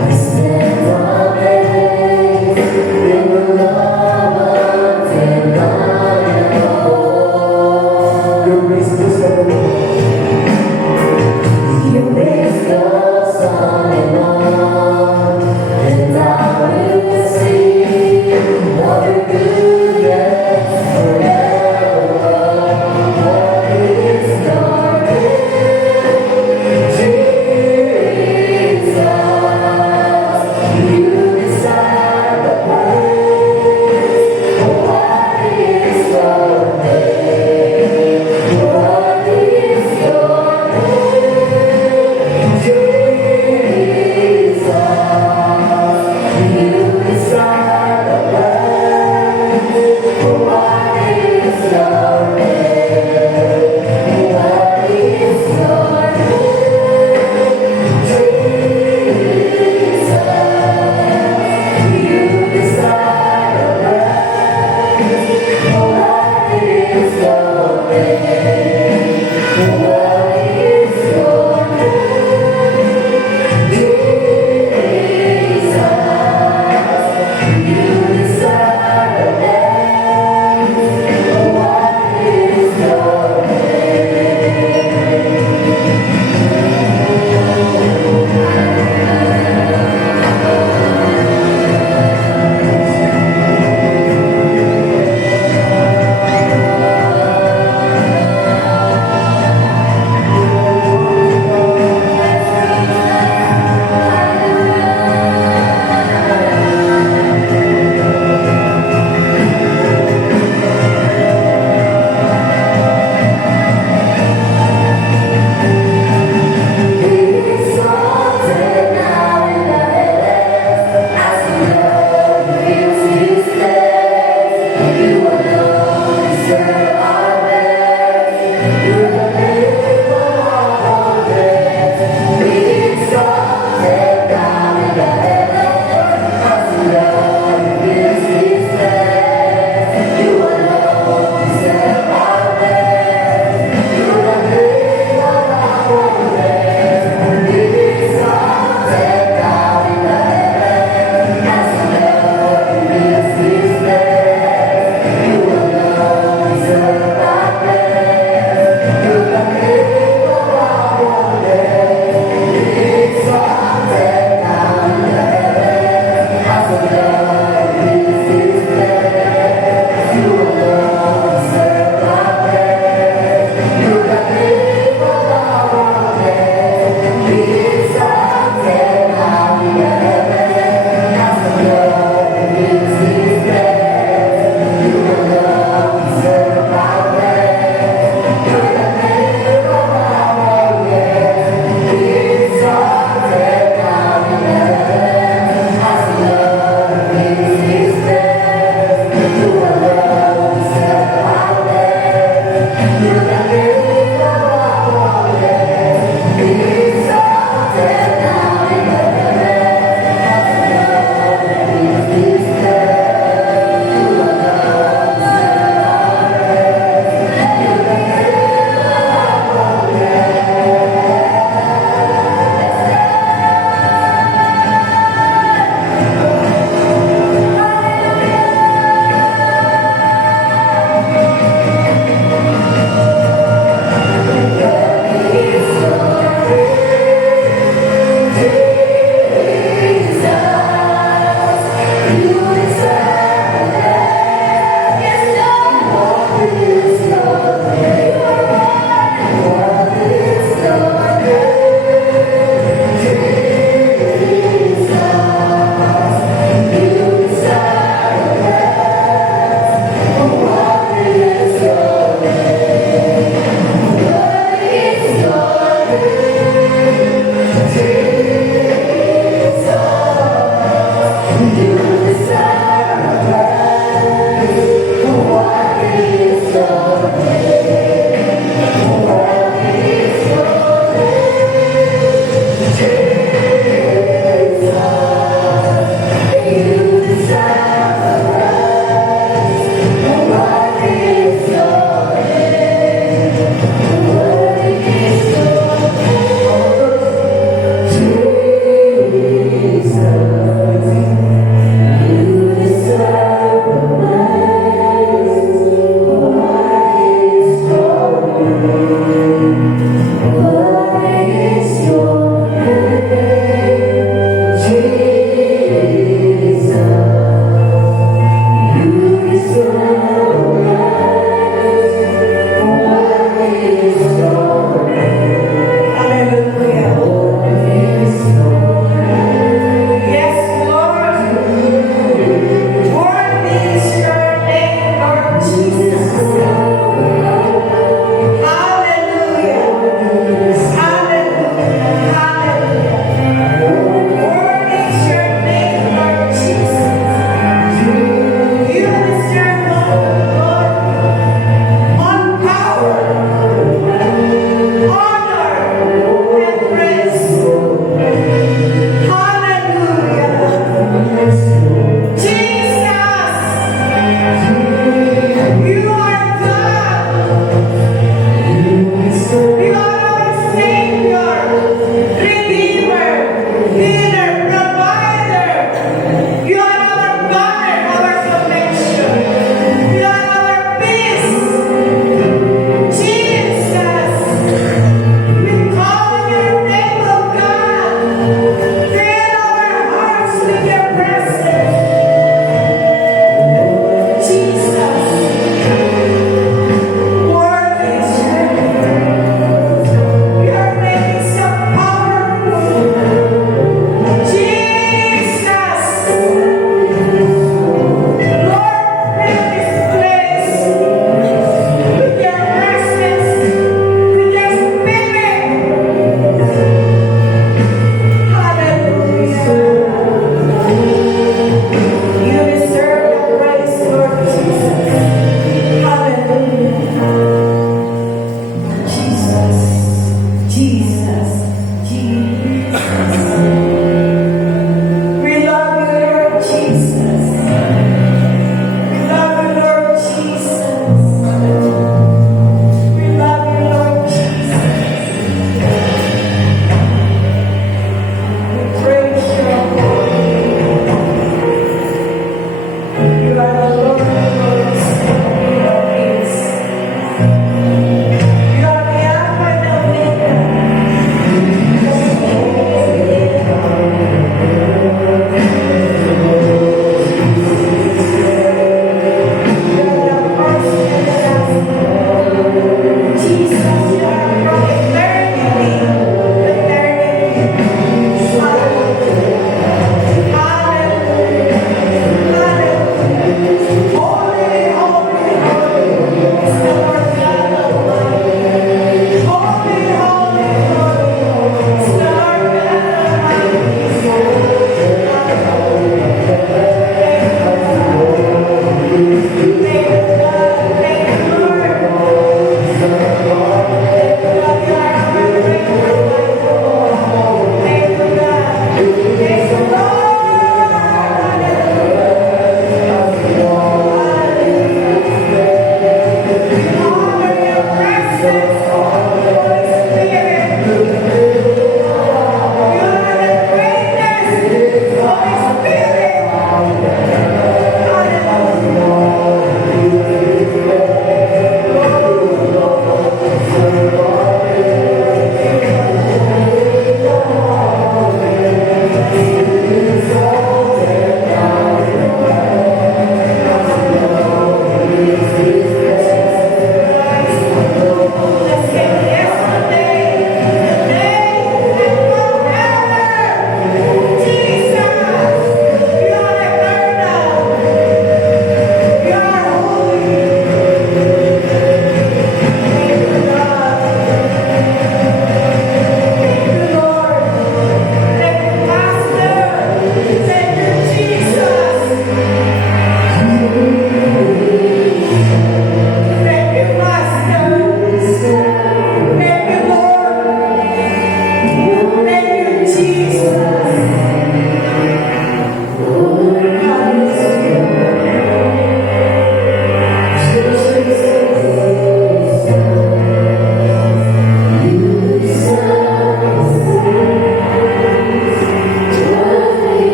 I stand amazed.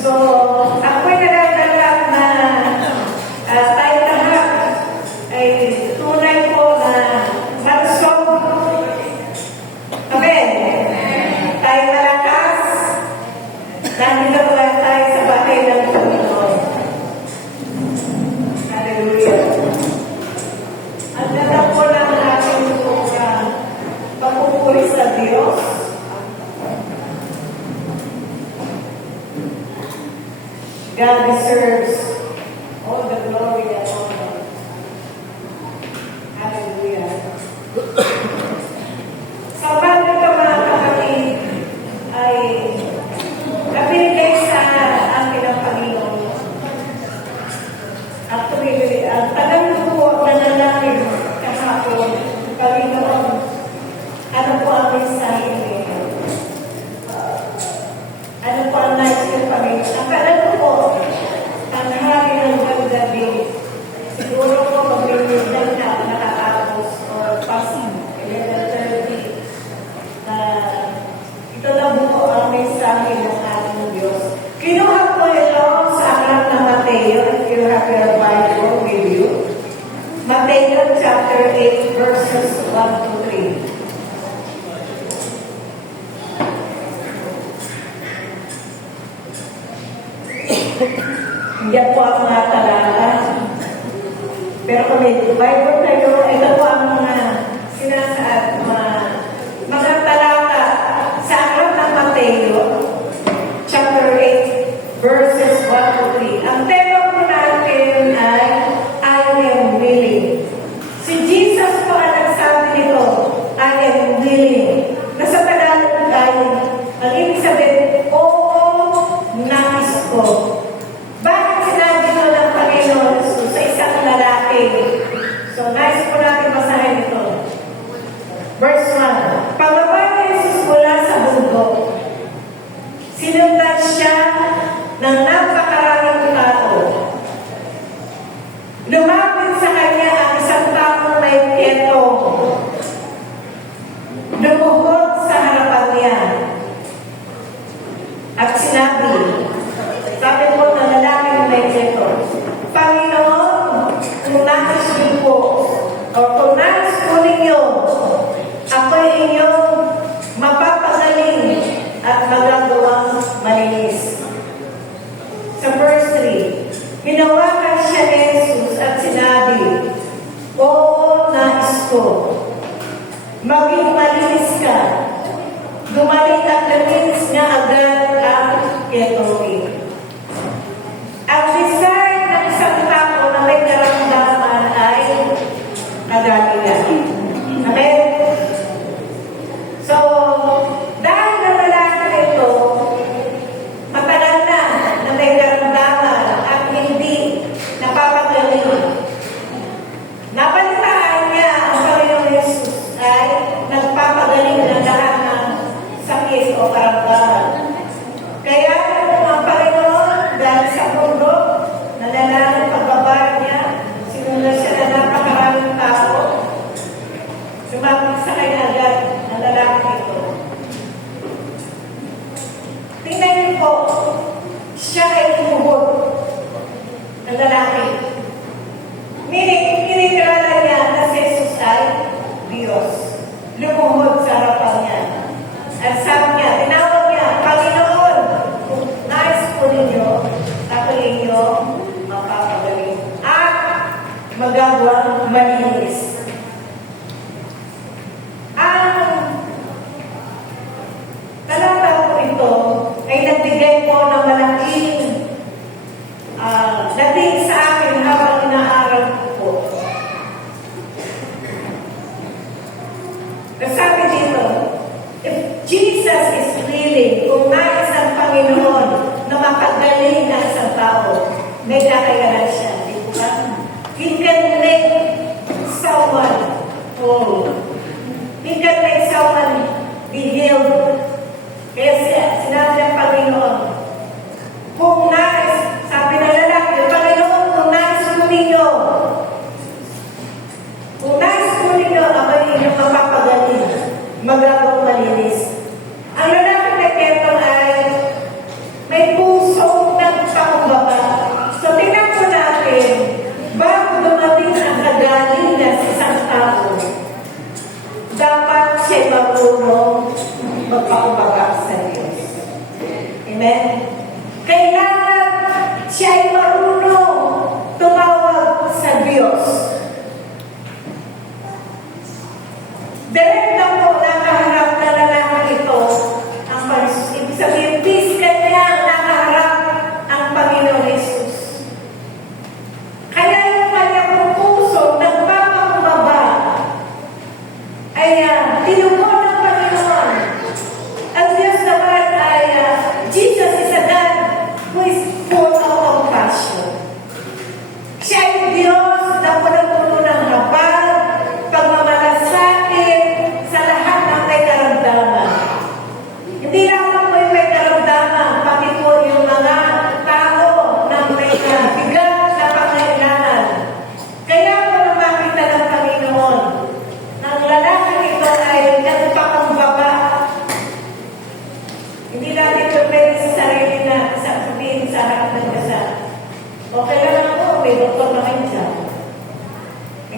So, ako'y nararamdaman na deserves all the glory and honor. Hallelujah. Sa bagay ka mga kapatid ay nabinigay sa akin ng Panginoon. Actually, ang tagal ko na nanalangin kahapon, Panginoon, ano po ang mensahe niyo? Ano po ang nais niyo, Panginoon? Ang tagal ko po, ang hari ng gabi, siguro po magbibigyan na ako nakatapos or passing, 11:30. Ito na po ang mensahe ng ating Diyos. Kinuha po ito sa aklat ng Mateo, if you have your Bible with you. Mateo chapter 8 verses 1 to 3. Yan po ang mga talata. Pero kung may Bible kayo, ito po ang mga sinasaad, mga talata sa aklat ng Mateo, chapter 8, verses 1 to 3. Ang tema po natin ay I am willing. Si Jesus po ang nagsabi nito, I am willing. Nasa Tagalog ay, ang ibig sabihin, oo, nais ko. Bakit sinabi ito ng Panginoon Jesus sa isang lalaki? So, nais po natin basahin ito. Verse 1. Pababa ni Jesus mula sa bundok. Sinundan siya ng napakaraming tao. Lumapit sa kanya ang isang taong may ketong. Lumuhod sa harapan niya. At sinabi, sabi po ng lalaking may ketong, Panginoon, kung nais niyo po, o kung nais po ninyo, ako'y inyong mapapagaling at magagawang malinis. Sa verse 3, hinawakan siya ni Jesus at sinabi, oo, nais ko. Maging malinis ka. Gumaling at nalinis niya agad ang ketong. Ang desire ng isang tao na may karamdaman ay kagalingan. Amen? So, dahil na lalaki ito, matagal na may karamdaman at hindi napapagaling. Nabalitaan niya ang Panginoon Jesus ay nagpapagaling na lahat ng sakit o karamdaman. Kaya ang Panginoon, dahil sa mundo, nalalaman pagbaba niya, sinunod siya na napakaraming tao, sumapit sa kanya agad ang lalaki ito. Tingnan niyo po, siya ay lumuhod ng lalaki. Meaning, kinikilala niya na si Jesus ay Diyos. Lumuhod sa harapan niya. At sabi niya, tinawag niya, Panginoon, kung nais po ninyo, ako ninyo mapapagaling. At magagawang malinis. Ang talata po ito ay nagbigay po ng malaking dating sa akin habang inaaral ko po. Nasabi dito, if Jesus is willing, kung nais ang Panginoon na makagaling ng isang tao, may kakayanan siya. Di ba? He can make someone whole. He can make someone be healed. Kaya sinabi ng Panginoon, kung nais, sabi ng lalaki, Panginoon, kung nais po ninyo, ako inyong mapapagaling, magagawang malinis. Ang lalaki na ketong ay may pusong nagpakumbaba. So, tingnan ko na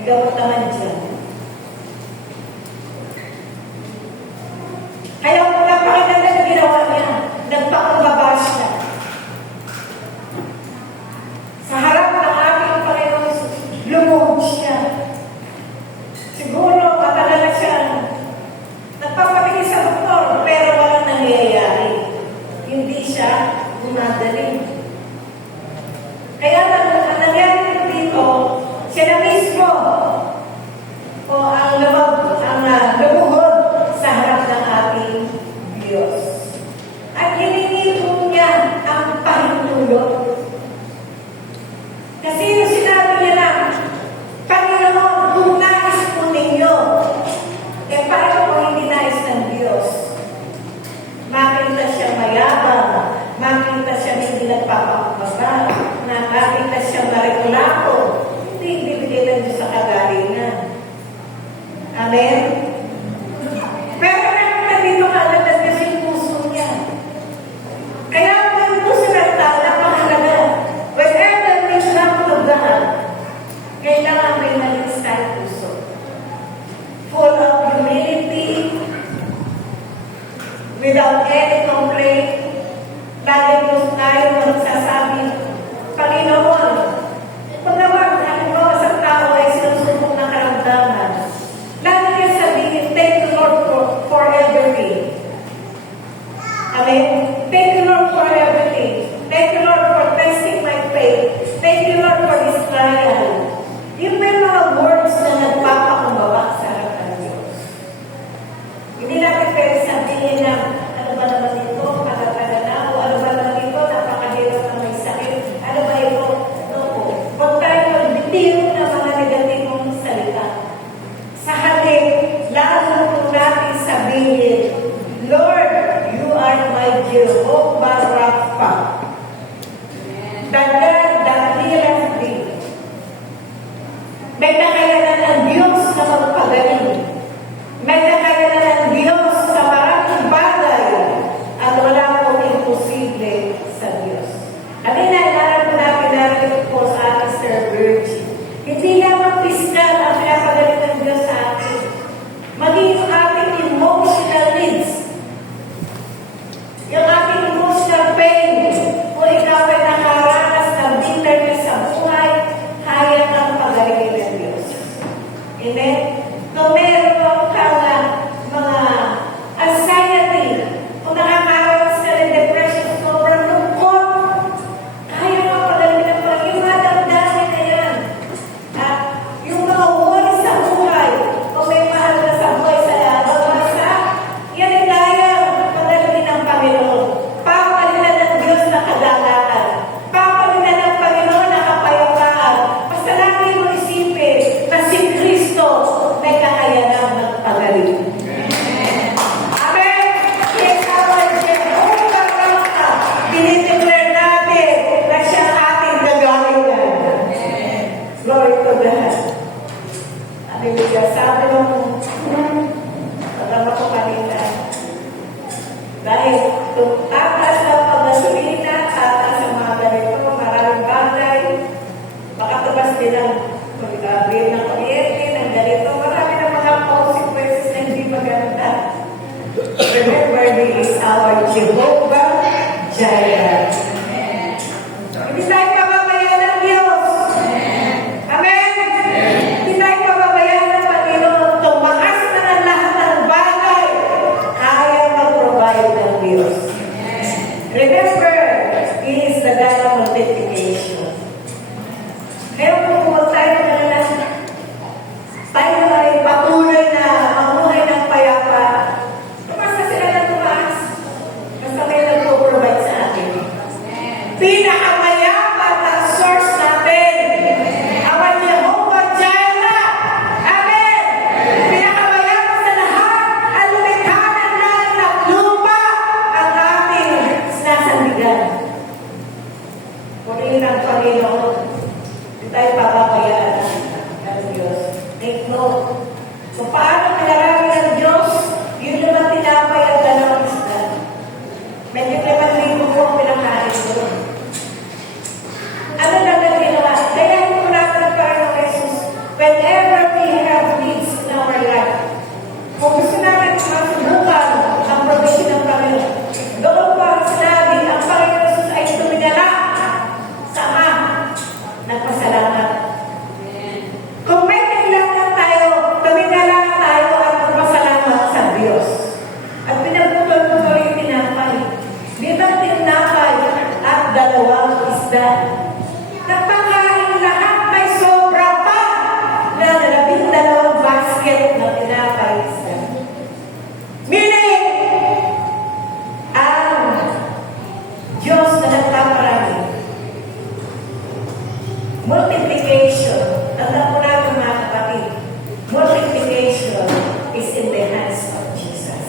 May gamot naman dyan. Kaya napakaganda na ginawa niya. Nagpakumbaba siya. Sa harap ng ating Panginoon, lumuhod siya. Siguro, matagal na siya. Nagpapatingin sa doktor, pero walang nangyayari. Hindi siya umadali. Kaya ang nangyari dito, siya na mismo o ang lumuhod sa harap ng ating Diyos. At hiningi po niya ang pahintulot. Kasi yung sinabi niya na, Panginoon, kung nais po ninyo, paano kung hindi nais ng Diyos? Makita siya mayabang, makita siya hindi nagpapakababa, makita siya mareklamo, hindi ibibigay ng Diyos sa kagalingan. Amen? Pero nandito kalatas kasi yung puso niya. Kaya ang puso ng tao, napakalaga. Whenever we come to God, kailangan may malinis tayong puso. Full of humility, without any complaint, lagi po tayo magsasabi, Panginoon, kung naman, halimbawa sa tao ay sinusubok ng karamdaman, lagi niya sabihin, thank you Lord for everything. Amen? Thank you Lord for everything. Thank you Lord for testing my faith. Thank you Lord for this trial. Yung may mga words na nagpapakumbaba sa harap ng Diyos. Hindi natin pwede sabihin na, ano ba naman ito, kagataga na, o ano ba naman ito, napakahirap na may sakit, ano ba ito, no po. Huwag tayo magbitiw ng mga negatibong salita. Sa halip, lalo po natin sabihin, Lord, you are my Jehovah Rapha. The God that healeth thee. May nakayanan ng Diyos na magpagaling. May nakayanan ng Diyos sa maraming bagay at wala pong imposible sa Diyos. At inaaral po natin natin po sa ating Sir Virgin. Hindi lamang piskal ang pinapagaling ng Diyos sa atin. Maging yung ating emotional needs. Yung ating emotional pain. Kung ikaw ay nakaranas ng bitterness sa buhay, kaya kang pagalingin ng Diyos. Amen? Kung meron kang mga anxiety, kung nakakaranas ka ng depression, sobrang lungkot, kaya kang pagalingin ng Diyos. Yung mga damdamin na yan. At yung mga worry sa buhay, kung may mahal na sa buhay sa bansa, yan ay kaya pagalingin ng Panginoon. Papalitan ng Diyos na kagalakan. Papalitan ng Panginoon na kapayapaan. Basta lagi mo isipin na si Kristo may kakayanang magpagaling. Amen? Yes, our Jehovah Rapha. Dinideclare natin na siya ang ating gagalingan. Glory to God. Hallelujah. Sabi nung pagkama ko kanina, dahil kung tatas ng paggasolina, tatas ang mga ganito, maraming bagay, makatubas din ang pag-bill ng kuryente, ng ganito, marami na mga consequences na hindi maganda. Remember, He is our Jehovah Jireh. Hindi tayo pababayaan ng Diyos. Amen? Hindi tayo pababayaan ng Panginoon. Tumakas na ng lahat ng bagay. Kaya mag-provide ng Diyos. Remember, He is the God of multiplication. Kaya kung huwag tayo na tayo ay patuloy na mamuhay ng payapa, tumas na sila na tumas. Basta may nagpo-provide sa atin. Pinakamayaman na source natin. Ang Jehovah Jireh. Amen. Pinakamayaman sa lahat. Ang lumikha ng langit at lupa ang ating sinasandigan. Purihin ang Panginoon. Hindi tayo papabayaan ng Diyos. Take note. So, paano pinarami ng Diyos? Yun naman tinapay ang dalawang isda. Medyo 5,000 po ang pinakain doon. Ano na ginawa? Kaya kung natin ang Panginoon Jesus, whenever Multiplication. Tanda po natin mga kapatid. Multiplication is in the hands of Jesus.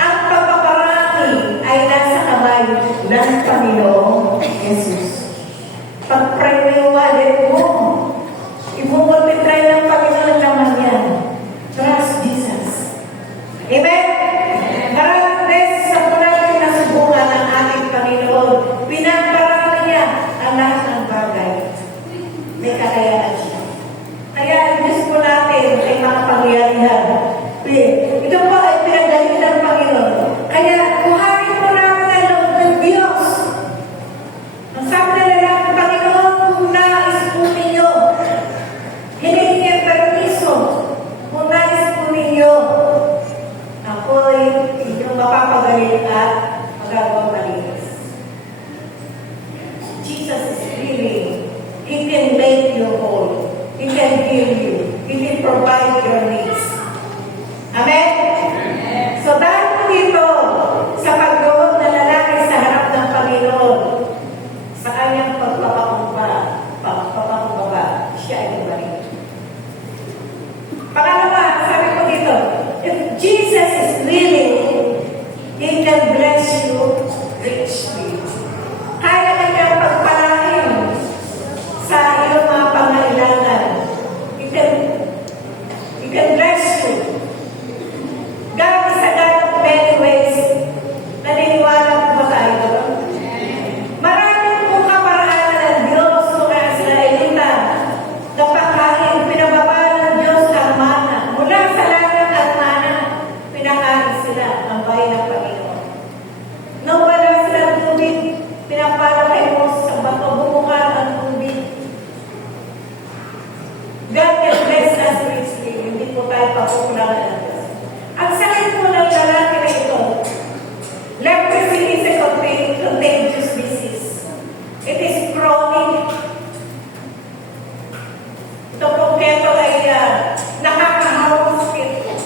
Ang pagpaparami ay nasa kamay ng Panginoong Jesus. Pag-pray mo, i-multiply ng Panginoon naman yan. Trust Jesus. Amen? Maraming beses sa po natin nasubukan ng ating Panginoon. Pinaparami niya ang lahat ng bagay. May kakayahan siya. Kaya ang Diyos po natin ay mga pangyarihan. Ito po ay pinagaling ng Panginoon. Kaya kuhanin po namin ang loob ng Diyos. Ang sabi na lang, Panginoon, kung nais po ninyo, hiningi ang permiso, kung nais po ninyo, ako'y inyong mapapagaling at magagawa malinis. Jesus is willing. He can make you whole. He can heal you. He can provide your needs. Amen? So dahil po dito, sa pagluhod na lalaki sa harap ng Panginoon, sa kanyang pagpapakumbaba, siya ay bumalik. Pangalawa, sabi ko dito, if Jesus is willing, He can bless you richly. Kaya kanyang pagpalain sa iyong mga pangailangan. He can bless you. God is a God of many ways. Naniniwala po ba tayo doon? Maraming pong kaparaanan ng Diyos kung kaya sila Israelita na pagkain, pinababa ng Diyos ang mana. Mula sa langit at mana, pinakain sila ang bayan ng Panginoon. Nung wala silang tubig, pinapala kay Moses sa bato, bumukal ang tubig. God can bless us richly, hindi po tayo papukulangan ng Diyos. Ang sakit po ng lalaki na ito, leprosy is a contagious disease. It is chronic. Ito po keto ay nakakahawas ito,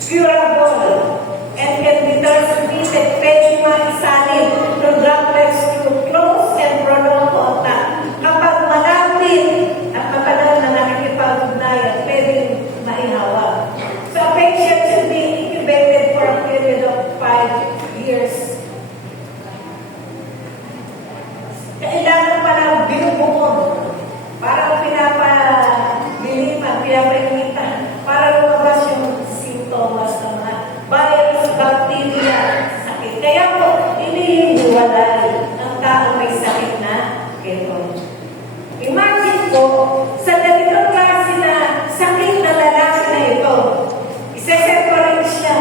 curable, and can be transmitted, pwede maisalin through droplets through close and prolonged contact. Kapag malapit at matagal na nakikipag-ugnayan, pwede maihawa. So a patient should be incubated for a period of 5 years. Kailangan palang binubukod, parang pinapaliliman, pinapainitan, para lumabas yung sintomas ng mga virus, bacteria, sakit. Kaya po, hindi hiwalay ang tao may sakit na keto. Imagine po, sa ganitong klase na sakit na lalaki na ito, isa-separate siya.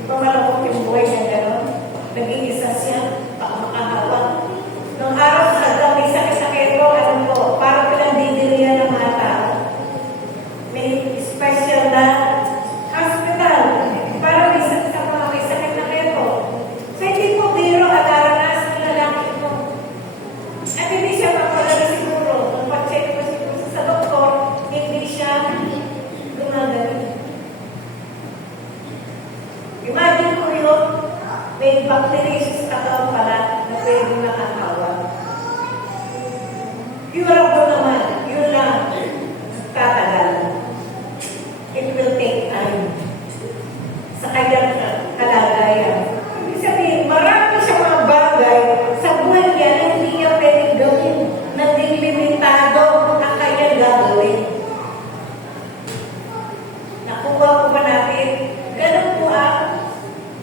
Di ba malakot yung buhay niya gano'n? Nag-iisa siya, makahawak. Nung araw sa dami sakit na keto, alam po, parang pinandidirihan ng mga tao. May special na hospital para may sa mga may sakit na keto. So hindi po biro at naranasan nila lang ito. At hindi siya mapalala siguro. Nung pag-check ko siguro sa doktor, hindi siya gumagaling. Imagine ko yun, may bacteria sa katawan pala na pwede nakakawa. Curable naman, yun lang, tatagal. It will take time sa kanyang kalagayan. Ibig sabihin, marami siyang mga bagay sa buhay niya na hindi niya pwedeng gawin. Naging limitado ang kanyang gagawin. Nakuha po ba natin? Ganun po ang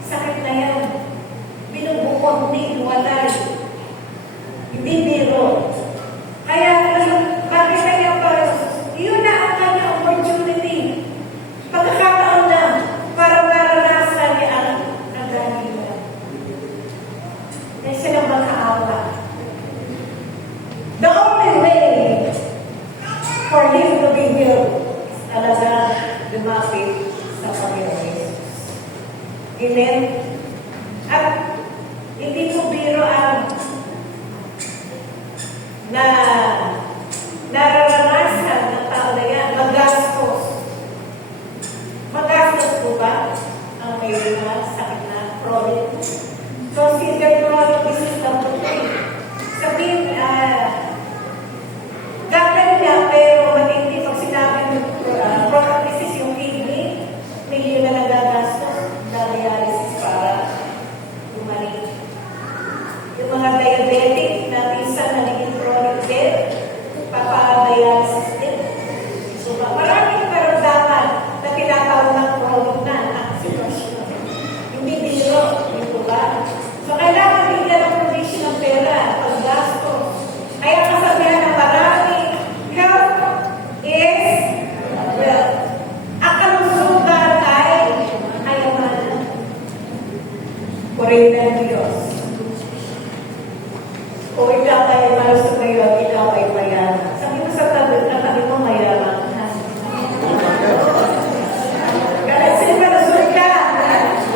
sakit na yan. Binubukod ni walay. Hindi biro. Kaya, bakit kaya pa, yun na ang kanyang opportunity. Pagkakataon na para maranasan niya ang nagaliman. Dahil siya lang makaawa. The only way for him to be healed is talaga lumapit sa Panginoon Jesus. Amen? At hindi ko biro ang na nararanasan ng tao na yan, magastos. Magastos po ba ang may sakit na chronic? Consider chronic disease number 3. Sabihin, ay malusog ngayon, ikaw ay mayaman. Sabi mo sa tabi mo mayaman. Kasi malusog ka.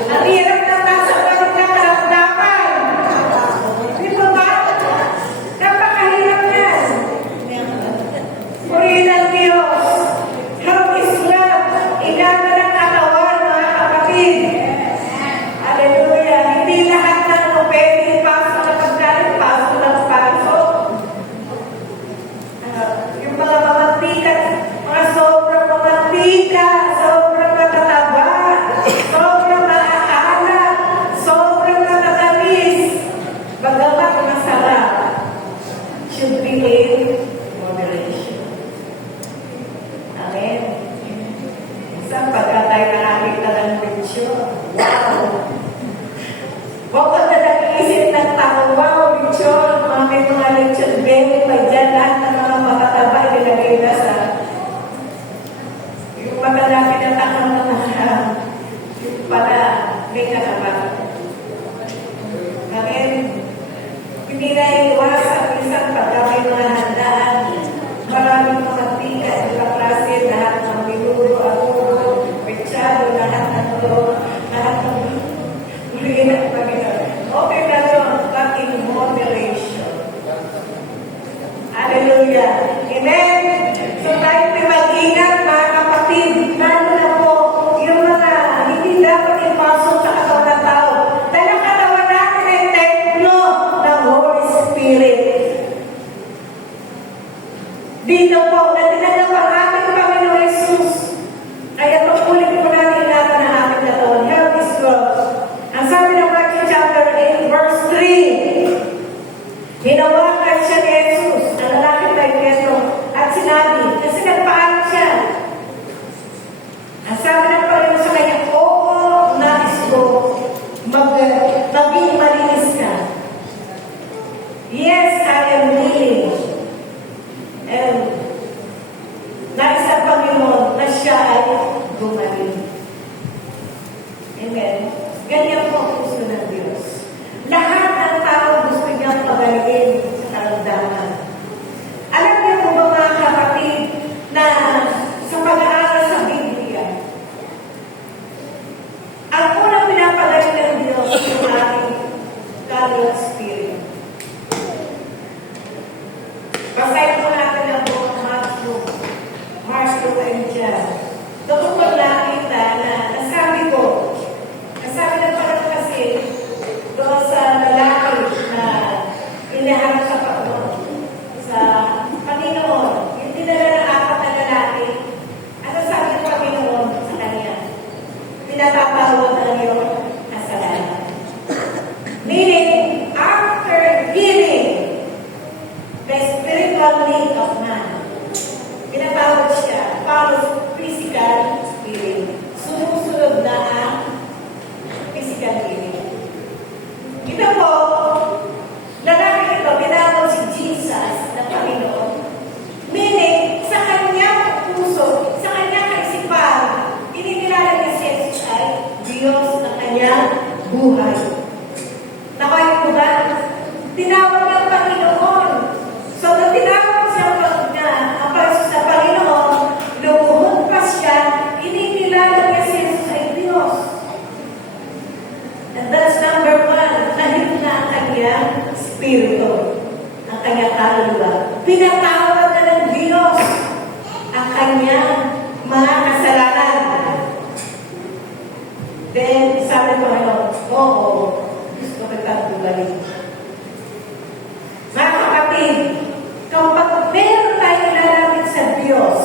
Ang hirap na nasa panig na karamdaman. Di ba ba? Napakahirap yan. Purihin ang Diyos. Help is love. Ingatan ang katawan, mga kapatid. Hallelujah. Hindi lahat ng pwede pasok na pagkain, pasok ng pasok. Yung mga mamantika, mga sobrang mamantika, sobrang matataba, sobrang maaalat, sobrang matatamis, bagamat masarap, should be in moderation. Amen. Isang pagka tayo nakakita ng lechon, wow! Bukod na nag-iisip ng tao, wow, lechon, mga lechon, belly pa dyan, lahat ng mga matataba, ilagay na sa yung magalaki na takang mga yung pala, may kataba. Amen. Hindi na iwasan isang pagka may mga handaan, maraming mga tika, ibang klase, lahat ng minuto, aguro, pechado, lahat ng uliin at Panginoon. Okay na yun, but in moderation. Hallelujah. Amen. So tayo may mag-ingat, mga kapatid, lalo na po yung mga hindi dapat ipasok sa katawan ng tao. Dahil ang katawan natin ay templo ng Holy Spirit. Dito po, na tinanong ang ating Panginoon Jesus. Kaya pagpulit po natin natin ang ating katawan. Help is God. Ang sabi ng Matthew chapter 8, verse 3, hinawakan siya ni Jesus, ang lalaki tayo Petro, at sinabi, kasi nagpaalam siya. Ang sabi ng Panginoon sa kanya, oo, nais ko, maging malinis ka. Yes, I am willing. And nais ang Panginoon na siya ay gumaling. Amen. Ganyan po ang gusto ng Diyos. Lahat ng tao gusto niyang pagalingin sa karamdaman. Alam niyo po ba mga kapatid na sa pag-aaral sa Biblia, ang unang pinapagaling ng Diyos yung ating God's Spirit. Basahin po natin ang buong Mark, Luke, and John. Doon ko nakita na nasabi ng parang kasi doon sa lalaki na inaharap sa Panginoon. Sa Panginoon, yung dinala ng apat na lalaki, ano sabi ng Panginoon sa kanya? Pinatatawad ang iyong kasalanan. Meaning, after giving the spiritual need of man, pinatawad siya, follows physical healing. Sumusunod na ang physical healing. Ito po, lalaki ito, tinawag si Jesus na Panginoon. Meaning, sa kanyang puso, sa kanyang kaisipan, inikilala niya si Jesus ay Diyos na kanyang buhay. Nakayo po ba? Tinawag niya ang Panginoon. So, nung tinawag siya sa Panginoon, lumuhod pa siya, inikilala niya si Jesus ay Diyos. And that's number one, nahit na ang kanyang spirito, ang kanyang kaluluwa. Pinatawad na ng Diyos ang kanyang mga kasalanan. Then, sabi ko oo, gusto kitang gumaling. Mga kapatid, kapag meron tayo lalapit sa Diyos,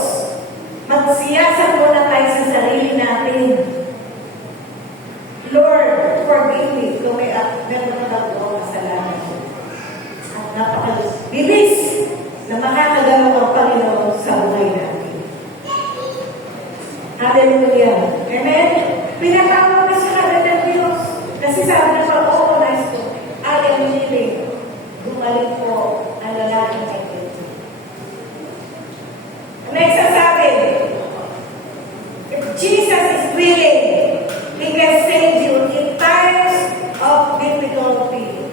magsiyasat muna tayo sa sarili natin. Lord, forgive me kung meron na nagawang kasalanan. At napakabilis na makakagawa ng Panginoon sa buhay natin. Hallelujah. Amen? Pinatawag na siya kagad ng Diyos. Kasi sabi na pa, oo, nice ko. I am willing. Gumaling po ang lalaki ng ito. Next, sasabi, if Jesus is willing, He can save you in times of difficulty.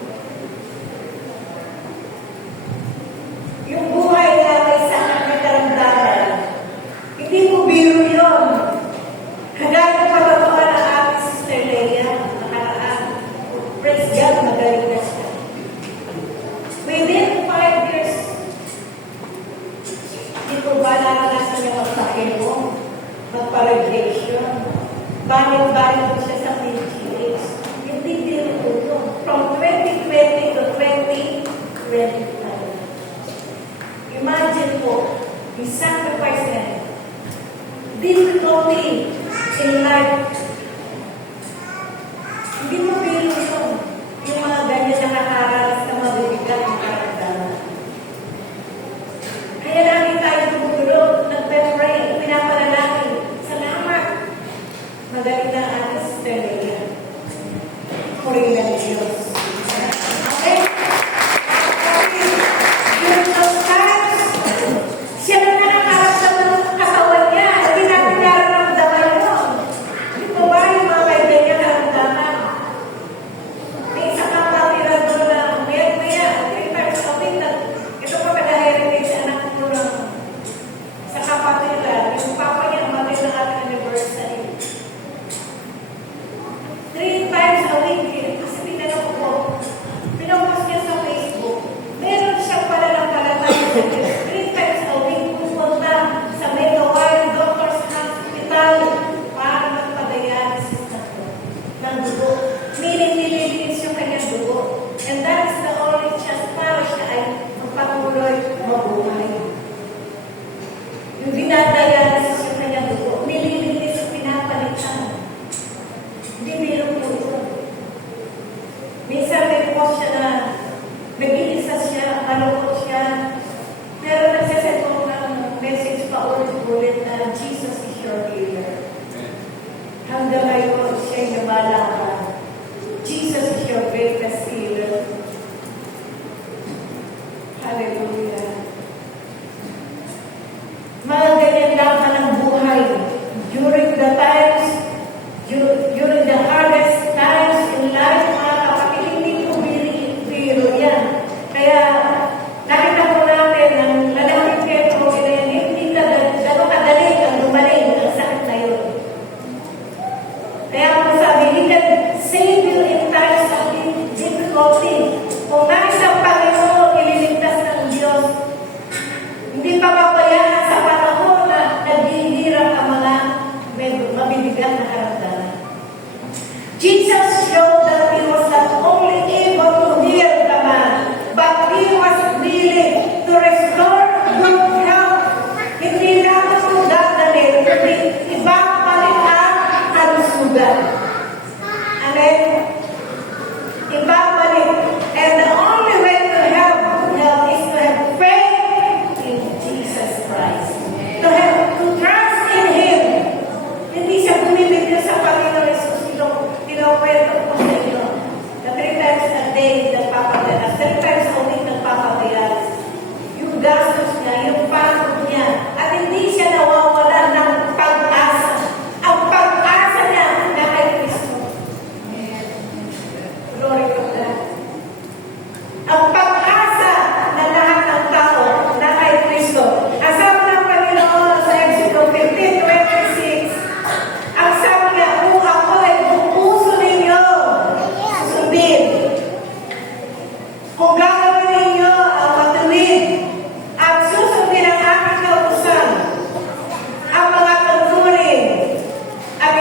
balik-balik ko siya sa PGH. Hindi biro po yun. From 2020 to 2025. Imagine po, we sacrifice them. Difficulty in life. Hindi mo biro yun. Yung mga ganyan nakakaranas na mabibigat ng karamdaman. Kaya namin tayo tumulog, nagpe-pray, pinapanalangin. Salamat. Magaling na ang ating sister Leia. Purihin ng Diyos. Okay? During those times, siya na nakakaramdam ng katawan niya. Hindi natin nararamdaman yun. Di ba ba yung mga kaibigan niya karamdaman? May isa kang patira doon na maya-maya, 3 times a week, ito pa taga-heritage anak ko lang. Sa kapatira, yung papa niya, matay ng ating anniversary. 3 times a week, kasi pinanong ko, pinost niya sa Facebook, meron siyang pananampalataya sa Diyos. 3 times a week, pupunta sa Megawayan Doctors Hospital para magpadialysis ng dugo. Nililinis yung kanyang dugo. And that is the only chance para siya ay magpatuloy mabuhay. Yung dinadialysis yung kanyang dugo, nililinis yung pinapalitan. Hindi meron po ito. Minsan may post siya na nag-iisa siya, malungkot siya. Pero nagsasend po ng message pa ulit na Jesus is your healer. Hanggang ngayon siya'y lumalaban. Jesus is your greatest healer. Hallelujah. Mga ganyan laban ng buhay during the times, during the hardest times in life, mga kapatid, hindi ko biro yan. Kaya, nakita po natin ang lalaki Petro, hindi gano'ng kadali ang lumaling ang sakit na yun. Kaya ako sabi, He can save you in times of difficulty. Kung nais ang Panginoon, ililigtas ng Diyos. Hindi pa pabayaan sa panahon na naghihirap ang mga mabibigat na karamdaman. Jesus showed that He was not only able to heal the man, but He was willing to restore good health. Hindi lang ito dadalhin, kundi ibabalik ang kalusugan. Amen? Ibabalik. And the only way to have good health is to have faith in Jesus Christ. To trust in Him. Hindi siya bumibigyo sa Panginoon Jesus. Pinokwento ko sa inyo na 3 times a day nagpapadalas, 3 times a week nagpapadalas. Yung gastos niya, yung pagod niya, at hindi siya nawawala ng pag-asa. Ang pag-asa niya na kay Kristo. Glory to God. Ang pag-asa na lahat ng tao na kay Kristo. Ang sabi ng Panginoon sa Exodus 15:26, ang sabi niya, kung ako ay buong puso ninyo susundin, kung gagawin ninyo ang matuwid at susundin ang aking kautusan, ang mga tuntunin, at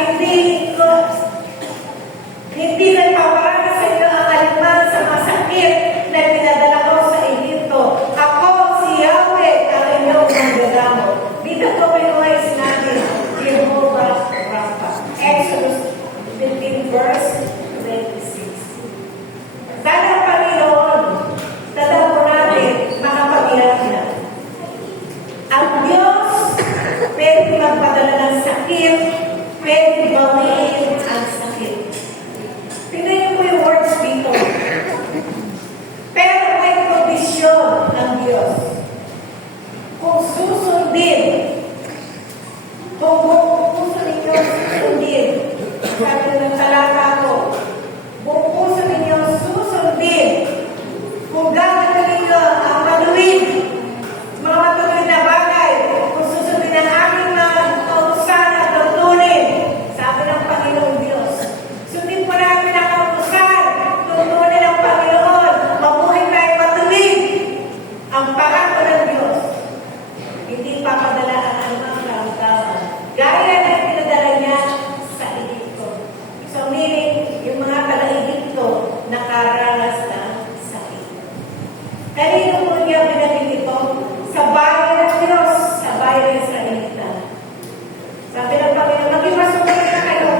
hindi nagpaparana sa inyo ang alinman sa masakit na pinadala ko sa Egypto. Ako si Yahweh ang inyong manggagamot. Dito ko pinuhay sinabi, Jehovah Rapha. Exodus 15 verse 26. Dahil ang Panginoon, tanda po natin, makapagiyak na. Ang Diyos, pwede magpadala ng sakit, pwede bawiin ang sakit. Tingnan niyo po yung words dito. Pero may kondisyon ng Diyos. Kung susundin, kung buong puso ninyo susundin, sabi ng talata ko, buong puso ninyo susundin, kung gagawin ninyo ang maluwid, mga matuloy na bagay, kung susundin ang aking mga kautusan at tuntunin, sabi ng Panginoong Diyos. Sundin po natin ang kautusan, tuntunin ang Panginoon, mabuhay tayo matuwid. Ang pangako ng Diyos, hindi papadala ang anumang karamdaman. Gaya na pinadala niya sa Egypto. sa bayan ng Diyos, sa bayan ng Israelita. Sabi ng Panginoon, maging masunurin na kayo.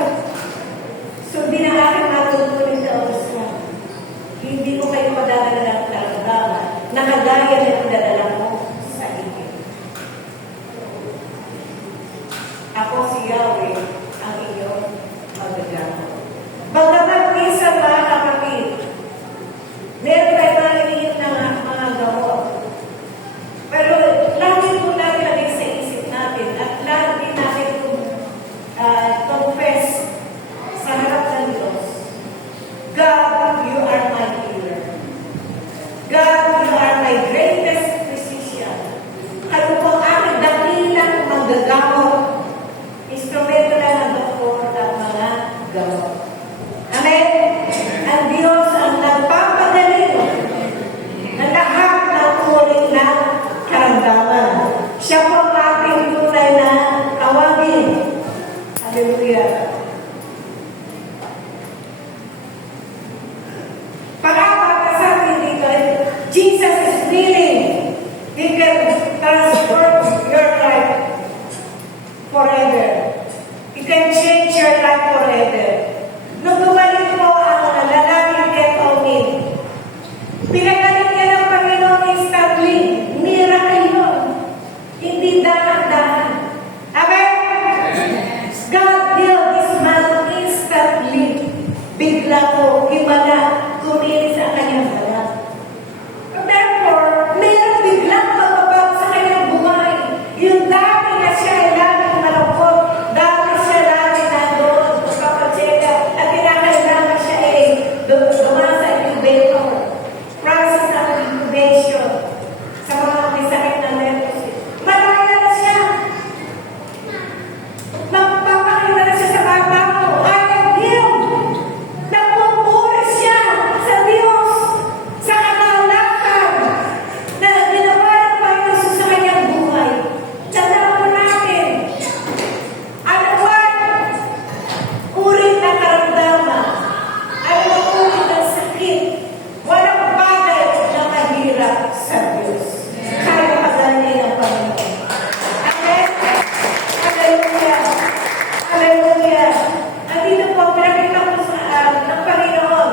Sundin ang aking matutunin sa oras. Hindi ko kayo madadala ng karamdaman na kagaya ng dadala ko sa inyo. Ako si Yahweh, ang inyong magagawa. Bagamat minsan mga kapatid, meron tayo mga iniit na mga gamot. Pero lagi po natin lagay sa isip natin at lagi natin confess sa harap ng Diyos. God, you are my healer. God, you are my greatest physician. Kayo po ang dakilang manggagamot. Instrumento lang ng doktor at mga gamot. Amen? Ang Diyos ang nagpapagaling na lahat ng uri ng karamdaman. Siya po ang ating tunay na tawagin. Hallelujah. Pag-apat na sabi dito, Jesus is willing. He can transform your life forever. He can change your life forever. Nung gumaling po ang lalaking kay Omi, pinagaling niya ng Panginoon instantly. Miracle yun. Hindi dahan-dahan. Amen? God healed this man instantly. Bigla po, himala, kumilis ang kanyang balat. Therefore, mayroon biglang magbabago sa kanyang buhay. Yung dati na siya ay laging malungkot, dati siya lagi nandoon, kapatsyega, at kinakailangan siya ay dumaan sa incubator, process ng incubation, sa mga may sakit na leprosy. Malaya na siya. Magpapakita na siya sa mga tao. I am healed. Nagpupuri siya sa Diyos, sa kanalakan na ginawa ng Panginoon sa kanyang buhay. Tandaan mo natin, ano man uri ng karamdaman, ano man uri ng sakit, walang bagay na mahirap sa Diyos. Kaya pagdalhin ng Panginoon. Amen? Hallelujah! Hallelujah! At dito po, pinakita ko ng Panginoon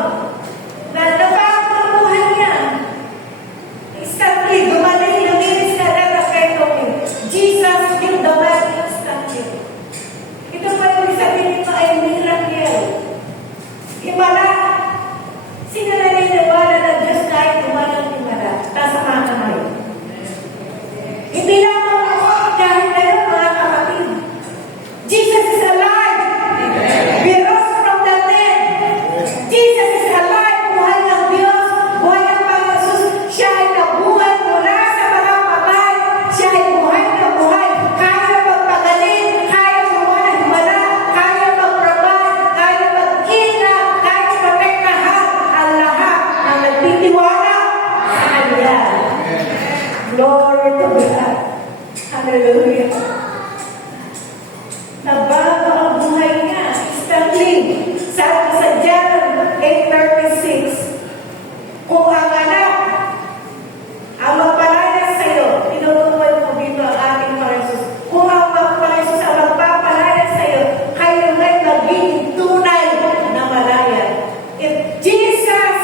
na nabago ang buhay niya. Instantly, gumaling, lumilis na lang ang kay Jesus healed the man instantly. Ito pa yung sabihin nito ay miracle. Himala. Sino naniniwala na Diyos kahit gumaling himala? Tasa mga kamay. Hindi lamang ako dahil ngayon mga kapatid. Jesus is alive. He rose from the dead. Jesus is alive. Buhay ng Diyos. Buhay ng Panginoon. Siya ay nabuhay mula sa mga patay. Siya ay buhay na buhay. Kaya magpagaling. Kaya gumawa ng himala. Kaya mag-provide. Kaya mag-ingat. Kaya protektahan ang lahat na nagtitiwala sa Kanya. Glory to God. Hallelujah. Nabago ang buhay niya. Instantly. Sabi sa John 8:36, kung ang anak ang magpalaya sa iyo, tinutukoy mo dito ang ating Panginoon. Kung ang Panginoon ang magpapalaya sa iyo, kayo ngay maging tunay na malaya. If Jesus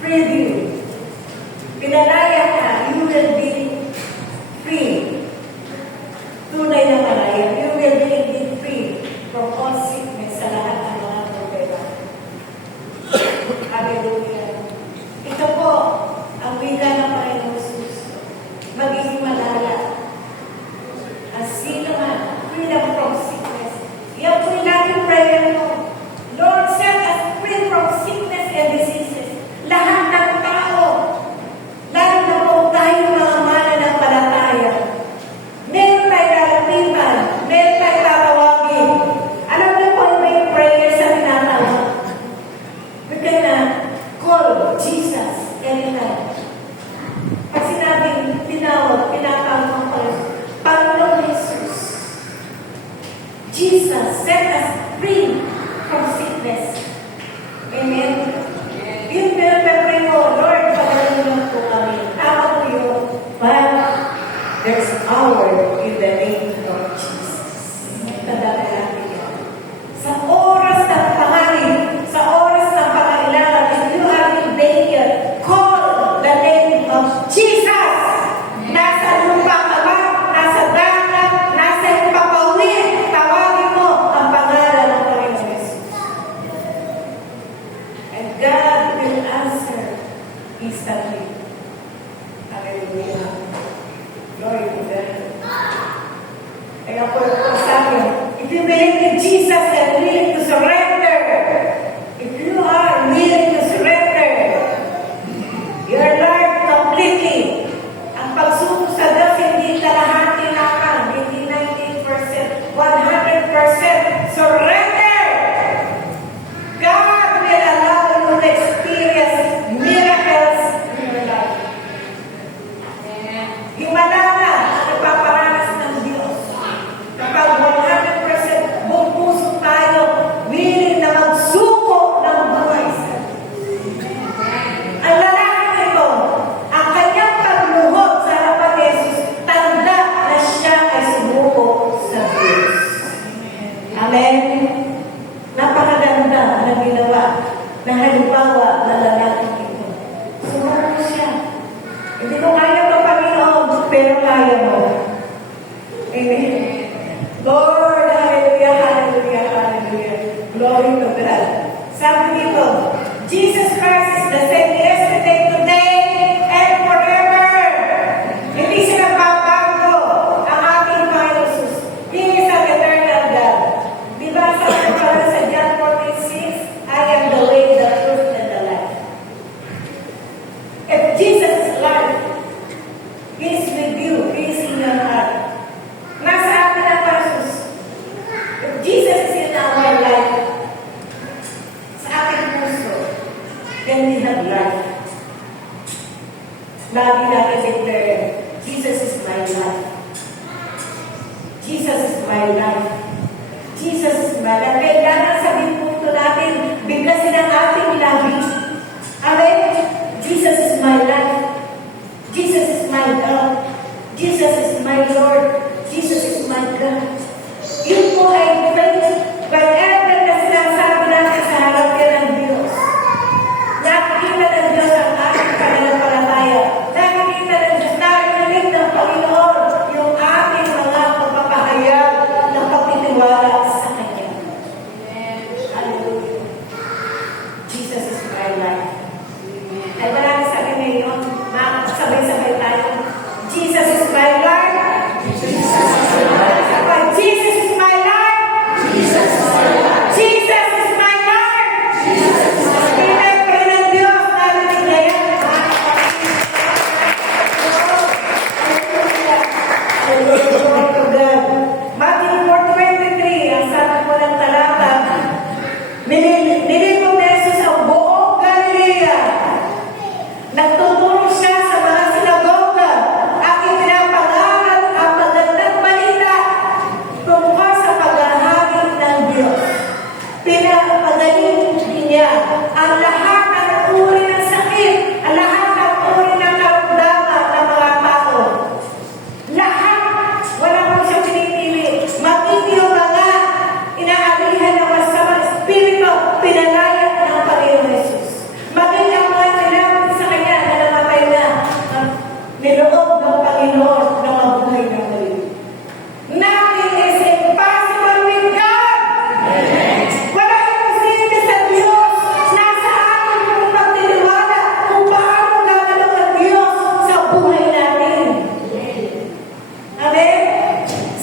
freed you, pinalaya ka, you will be free. Tunay na malaya. You will be indeed free from all sickness sa lahat ng mga problema. Hallelujah. Ito po ang wika ng Panginoon Jesus. Magiging malaya. Ang sino man, freedom from sickness. Yan po yung laging prayer mo. Lord, set us free from sickness and diseases. Lahat ng tao, lalo na po tayo mga mananampalataya. Meron tayo lalapitan, meron tayo There's power in the name of Jesus. Tandaan natin yan. Sa oras ng panganib, sa oras ng pangailangan, if you are in danger, call the name of Jesus. Nasa lupa ka ba? Nasa dagat? Nasa ipapawid? Tawagin mo ang pangalan ng Panginoon Jesus. And God will answer instantly. Hallelujah. Glory to God. Kaya po sabi, if you believe in Jesus and willing to surrender, if you are willing to surrender your life completely, ang pagsuko sa Diyos hindi kalahati lamang, hindi 90%, 100% surrender. God will allow you to experience miracles in your life. Himala na ang ipaparanas ng Diyos. Kapag 100% buong puso tayo, willing na magsuko ng buhay sa Diyos. Ang lalaki ito, ang kanyang pagluhod sa harapan ni Jesus, tanda na siya ay sumuko sa Diyos. Amen? Napakaganda na ginawa na halimbawa na lalaki ito. Sumuko siya. Hindi ko kaya ito, Panginoon, pero kaya mo. Amen. Lord, hallelujah, hallelujah, hallelujah. Glory to God. Sabi dito, Jesus Christ is the same yesterday, today, and forever. Hindi siya nagbabago ang ating Panginoon Jesus. He is an eternal God. Diba sabi pala sa John 14:6, I am the way, the truth, and the life. If Jesus is life, He is with you, He is in your heart. Nasa atin ang pasus. If Jesus is in our life, sa ating puso, then we have life. Lagi natin declare, Jesus is my life. Jesus is my life. Jesus is my life. Kailangan sabihin punto natin, biglasin ang ating labi. Amen? Jesus is my life. Jesus is my God. Jesus is my Lord. Jesus is my God. Yun po ay faith. Whatever na sinasabi natin sa harap yan ng Diyos. Nakikita ng Diyos ang ating pananampalataya. Nakikita ng Diyos, narinig ng Panginoon yung ating mga pagpapahayag ng pagtitiwala sa Kanya. Hallelujah. Jesus is my life. Ay marami sa akin ngayon, sabay-sabay tayo. Jesus is my life. Jesus is my life. Jesus is my life. Jesus is my life. Jesus is my life. Jesus is my life. Pinagpre ng Diyos, narinig na yan. Matthew 4:23, ang sabi po ng talata, nilibog na Jesus ang buong Galilea. Nagtuturo siya sa mga sinagoga at ipinapangaral ang magandang balita tungkol sa paghahari ng Diyos. Pinapagaling niya ang lahat ng uri ng sakit, ang lahat ng uri ng karamdaman ng mga tao. Lahat, wala po siya pinipili. Maging yung mga inaalihan ng masamang espiritu, pinalaya ng Panginoon Jesus. Maging ang mga tinapit sa Kanya na namatay na niloob ng Panginoon na mabuhay ng muli. Nothing is impossible with God. Wala imposible sa Diyos. Nasa atin yung pagtitiwala kung paano gagalaw ang Diyos sa buhay natin. Amen?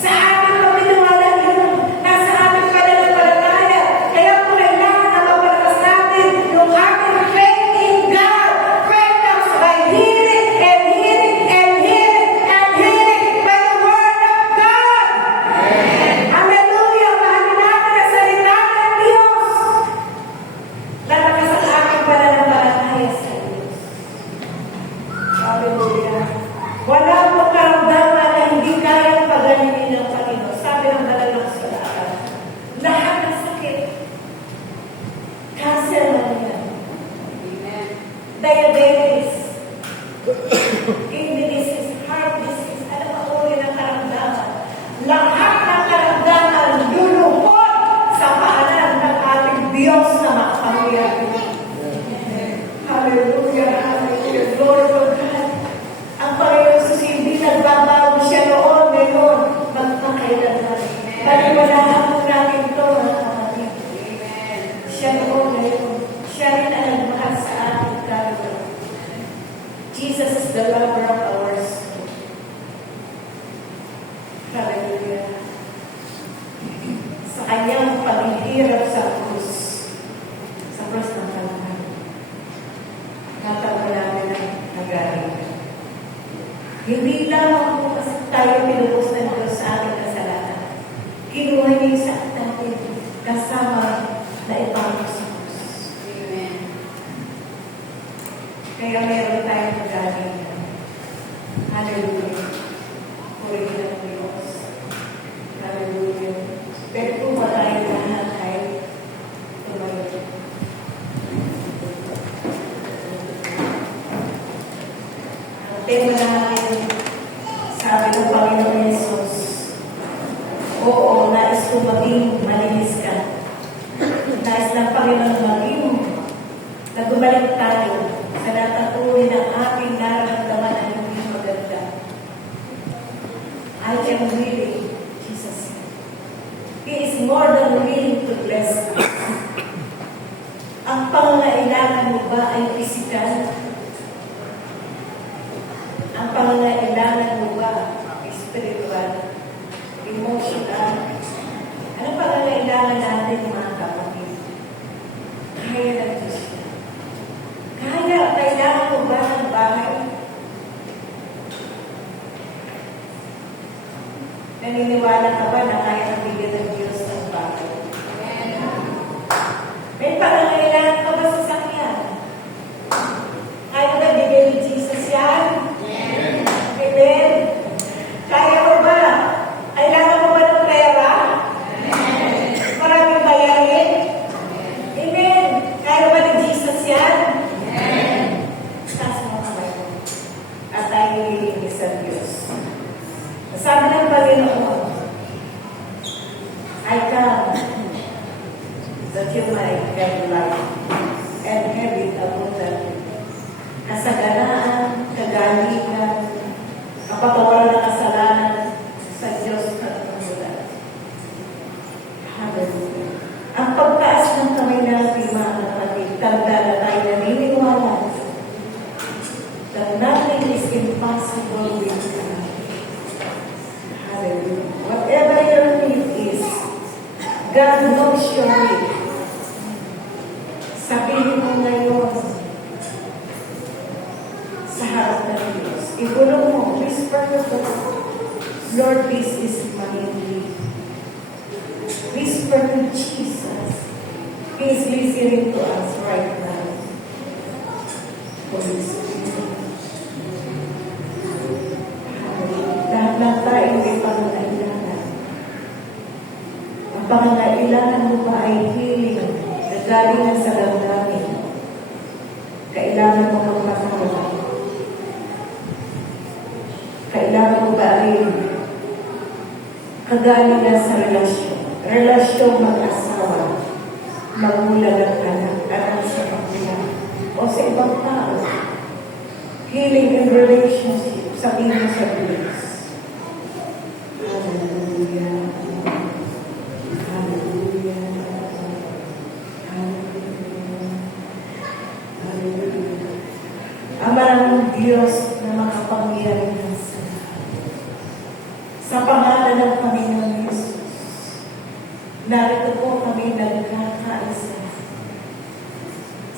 Sa ating pagtitiwala yun, nasa ating pananampalataya. Kaya po kailangan na mapalakas natin yung ating faith in God. Faith comes by hearing and hearing and hearing and hearing by the word of God. Hallelujah! Mahalin natin ang salita ng Diyos. Lalakas ang ating pananampalataya sa Diyos. Hallelujah! Wala po karamdaman na hindi kayang pagalingin ng Panginoon. Sabi ng banal ng sulatan, lahat ng sakit, cancer man yan, diabetes, kidney disease, heart disease, alam mo, Hindi lamang po kasi tayo pinubos ng Diyos sa ating kasalanan. Kinuha niya yung sakit natin kasama na ipangako sa Diyos. Amen. Kaya meron tayong magaling. Hallelujah. Purihin ang Diyos. Hallelujah. Pero kung ba tayo lahat ay tumayo. Ang tema natin, sabi ng Panginoon Yesus, oo, nais ko maging malinis ka. Nais ng Panginoon maging na bumalik tayo sa natatuloy ng ating nararamdaman na hindi maganda. I am willing, Jesus said. He is more than willing to bless us. Ang pangangailangan mo ba ay pisikal? Ang pangangailangan mo ba ay spiritual, emotional? Ano pangangailangan natin, mga kapatid? Kaya ng Diyos yan. Kailangan mo ba ng bahay? Naniniwala ka ba na kaya ang bigyan ng Diyos ng bahay? May pangangailangan ka ba sa sakyan? Kaya ba bigyan ni Jesus yan? Amen. Kaya mo ba? Kailangan mo ba ng pera? Maraming bayarin? Amen. Kaya ba ni Jesus yan? Taas mo kamay mo. At tayo hilihin sa Diyos. Sabi ng Panginoon, I come that you might have life and have it abundantly. Kasaganaan, kagalingan, kapatawaran ng kasalanan sa Diyos na tumulan. Hallelujah. Ang pagtaas ng kamay natin, mga kapatid, tanda na tayo naniniwala that nothing is impossible with God. Hallelujah. Whatever your need is, God knows your need. Sabihin mo ngayon sa harap ng Diyos. Ibulong mo, whisper to God, Lord, this is my need. Whisper to Jesus. He is listening to us right now. Holy Spirit. Lahat ng tayo may pangangailangan. Ang pangangailangan mo ba ay healing na galing sa damdamin? Kailangan mo magpapagawa. Kailangan mo ba ay kagalingan sa relasyon? Relasyon mag-asawa, magulang at anak sa magulang, o sa ibang tao. Healing in relationship, sabihin mo sa Diyos. Hallelujah. Hallelujah. Hallelujah. Hallelujah. Ama ng Diyos na makapangyarihan sa lahat. Sa pangalan ng Panginoon Yesus, narito po kami nagkakaisa.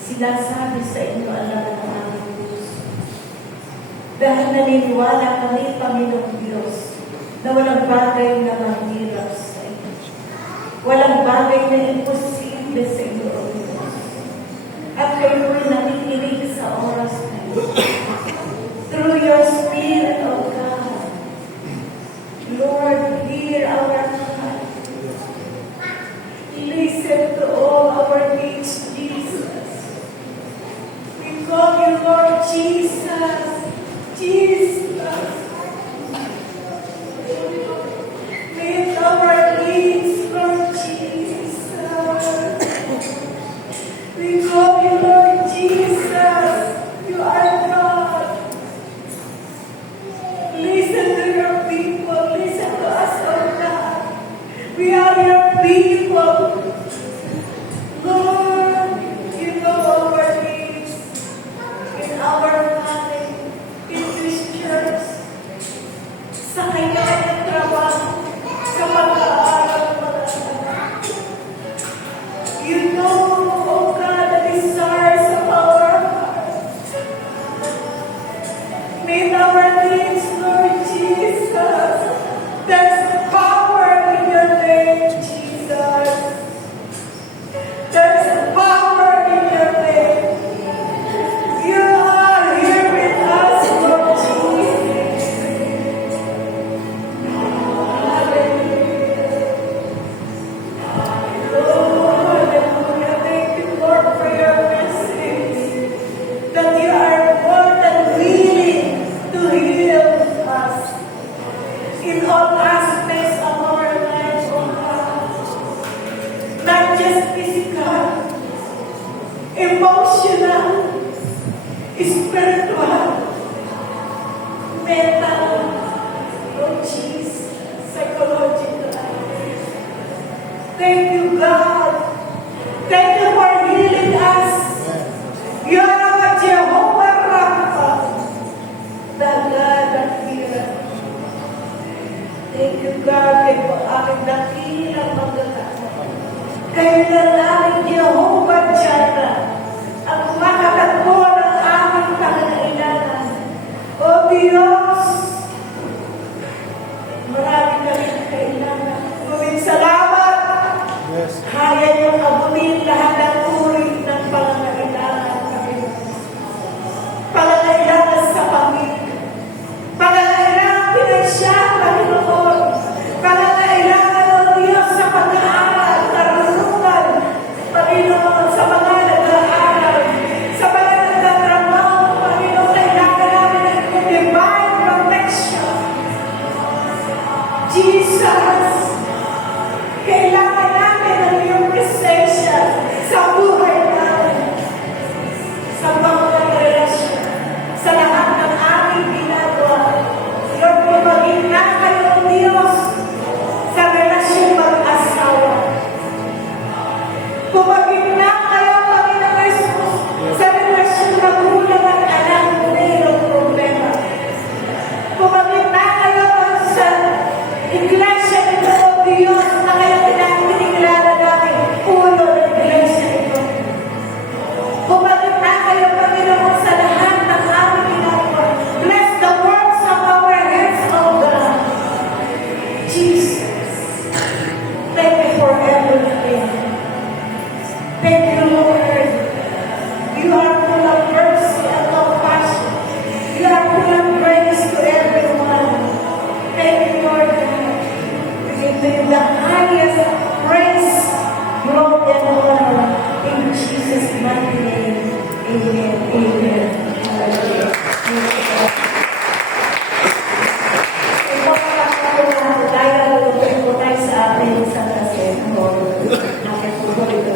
Sinasabi sa inyo ang laman ng aming puso. Dahil naniniwala kami, Panginoong Diyos, na walang bagay na mahirap sa inyo. Walang bagay na imposible sa inyo, O Diyos. At kayo'y nakikinig sa oras na ito. Through your Spirit, O God, Lord, hear our cry. Listen to all our needs, Jesus. We call you, Lord Jesus. Jesus. Meet our needs, Lord Jesus. We call you, Lord Jesus. You are God. spiritual, mental, Lord Jesus, psychological. Thank you, God. Thank you for healing us. You are our Jehovah Rapha, the God that healeth. Thank you, God, kayo po aming dakilang magkakasama. Kayo na aming Jehovah Jireh, ang makatagpo ng aming pangangailangan. O Diyos, marami kami kailangan. Maraming salamat. Yes. Kaya niyong abutin lahat ng uri ng pangangailangan kami. Pangangailangan sa pamilya. Pangangailangan pinansyal, Panginoon. Pangangailangan, O Diyos, sa pag-aaral, karunungan, Panginoon, sa mga nag-aaral, sa mga nagtatrabaho, Panginoon, kailangan namin ng divine protection. Jesus, kailangan namin ng iyong presensya sa buhay namin, sa mga relasyon, sa lahat ng aming ginagawa. Lord, pumagin na kayo, Diyos, sa relasyon mag-asawa. Pumagin na kayo, Panginoon Jesus, sa relasyon magulang at anak na mayroong problema. Pumagin na kayo sa iglesia nito, O Diyos, na kayo pinagpinigilala namin, ulo ng iglesia ito. Pumagin na kayo, Panginoon, sa lahat ng aming ginagawa. Bless the works of our hands, O God. Jesus, thank you for everything. Thank you, Lord. You are full of mercy and compassion. You are full of grace to everyone. Thank you, Lord God. We give you the highest praise, glory, and honor in Jesus' mighty name. Amen. Amen. Hallelujah. Sa atin sa kasi, Lord, natin po ito.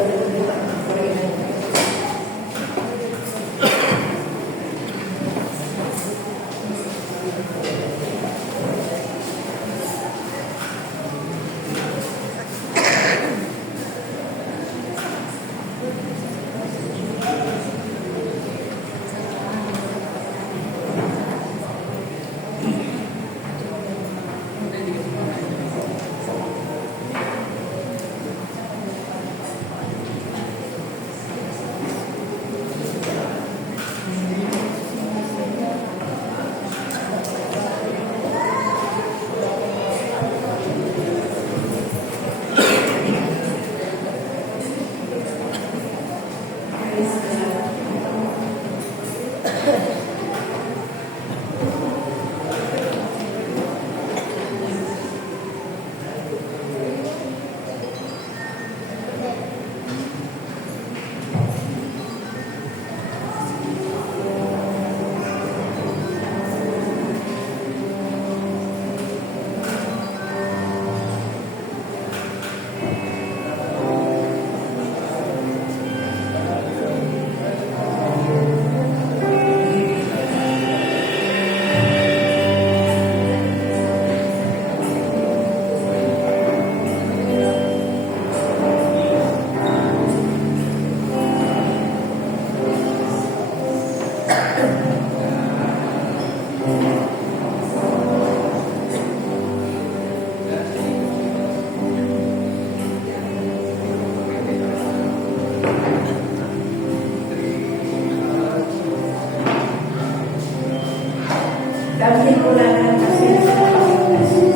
Dami ko lang ng pasensya ng Panginoon Jesus.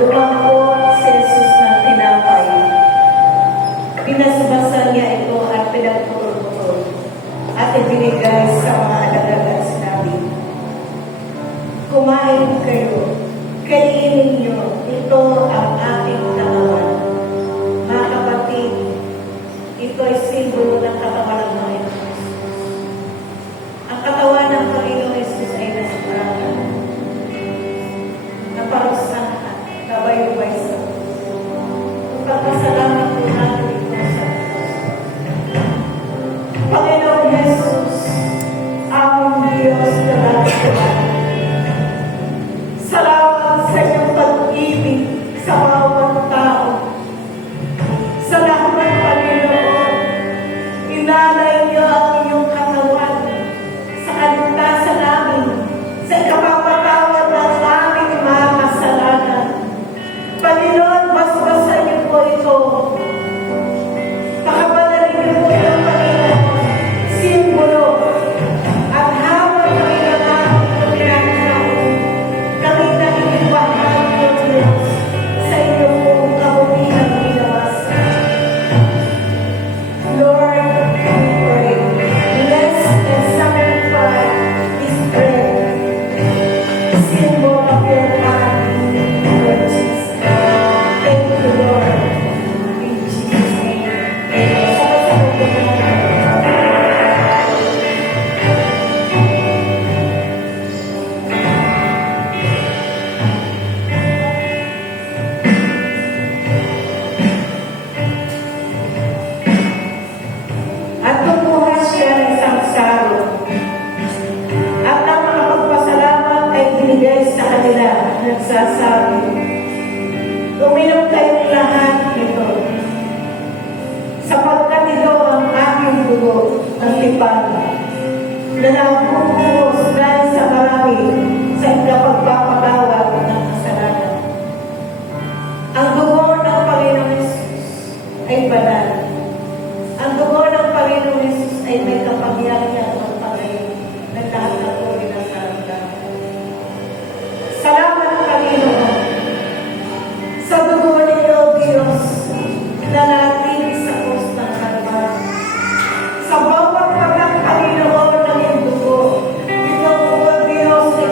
Dumangkot si Jesus ng tinapay. Binasbasan niya ito at pinagputol-putol at ibinigay sa mga alagad at sinabi, "Kumain kayo, kainin niyo, ito ang aking katawan." Mga kapatid, ito ay simbolo ng katawan ng Panginoon Jesus. Ang katawan ng Panginoon Jesus ay nasiraan, naparusahan, nabayubay sa pagpasalamat po natin ito sa Diyos. Panginoon Jesus, aming Diyos na lahat. Salamat sa iyong pag-ibig sa bawat tao. Salamat, Panginoon. Inalay niyo ang iyong katawan sa kaligtasan namin, sa ikapapatawad ng aming mga kasalanan. Panginoon, basbasan niyo po ito. Pakabanalin niyo po yung Panginoon, simbolo. At habang kami na namin pinagkakaroon, kami nakikibahagi ng Diyos sa iyong buong kabutihan ginawasan. Lord, we pray, bless and sanctify this bread, symbol of your body, Lord Jesus. Thank you, Lord. In Jesus' name. Amen. Sabay-sabay po naman. At kumuha siya ng isang saro. At ang mga pagpasalamat ay binigay sa kanila, nagsasabi, "Uminom kayong lahat nito, sapagkat ito ang aking dugo ng tipan, na nabubuhos dahil sa marami sa ikapagpapatawad ng kasalanan." Ang dugo ng Panginoon Jesus ay banal. Ang dugo ng Panginoon Jesus ay may kapangyarihan magpagayon ng lahat ng uri ng karamdaman. Salamat, Panginoon, sa dugo ninyo, Diyos, na natili sa krus ng Kalbaryo. Sa bawat pagang, Panginoon, ng iyong dugo, inyong dugo, Diyos, ay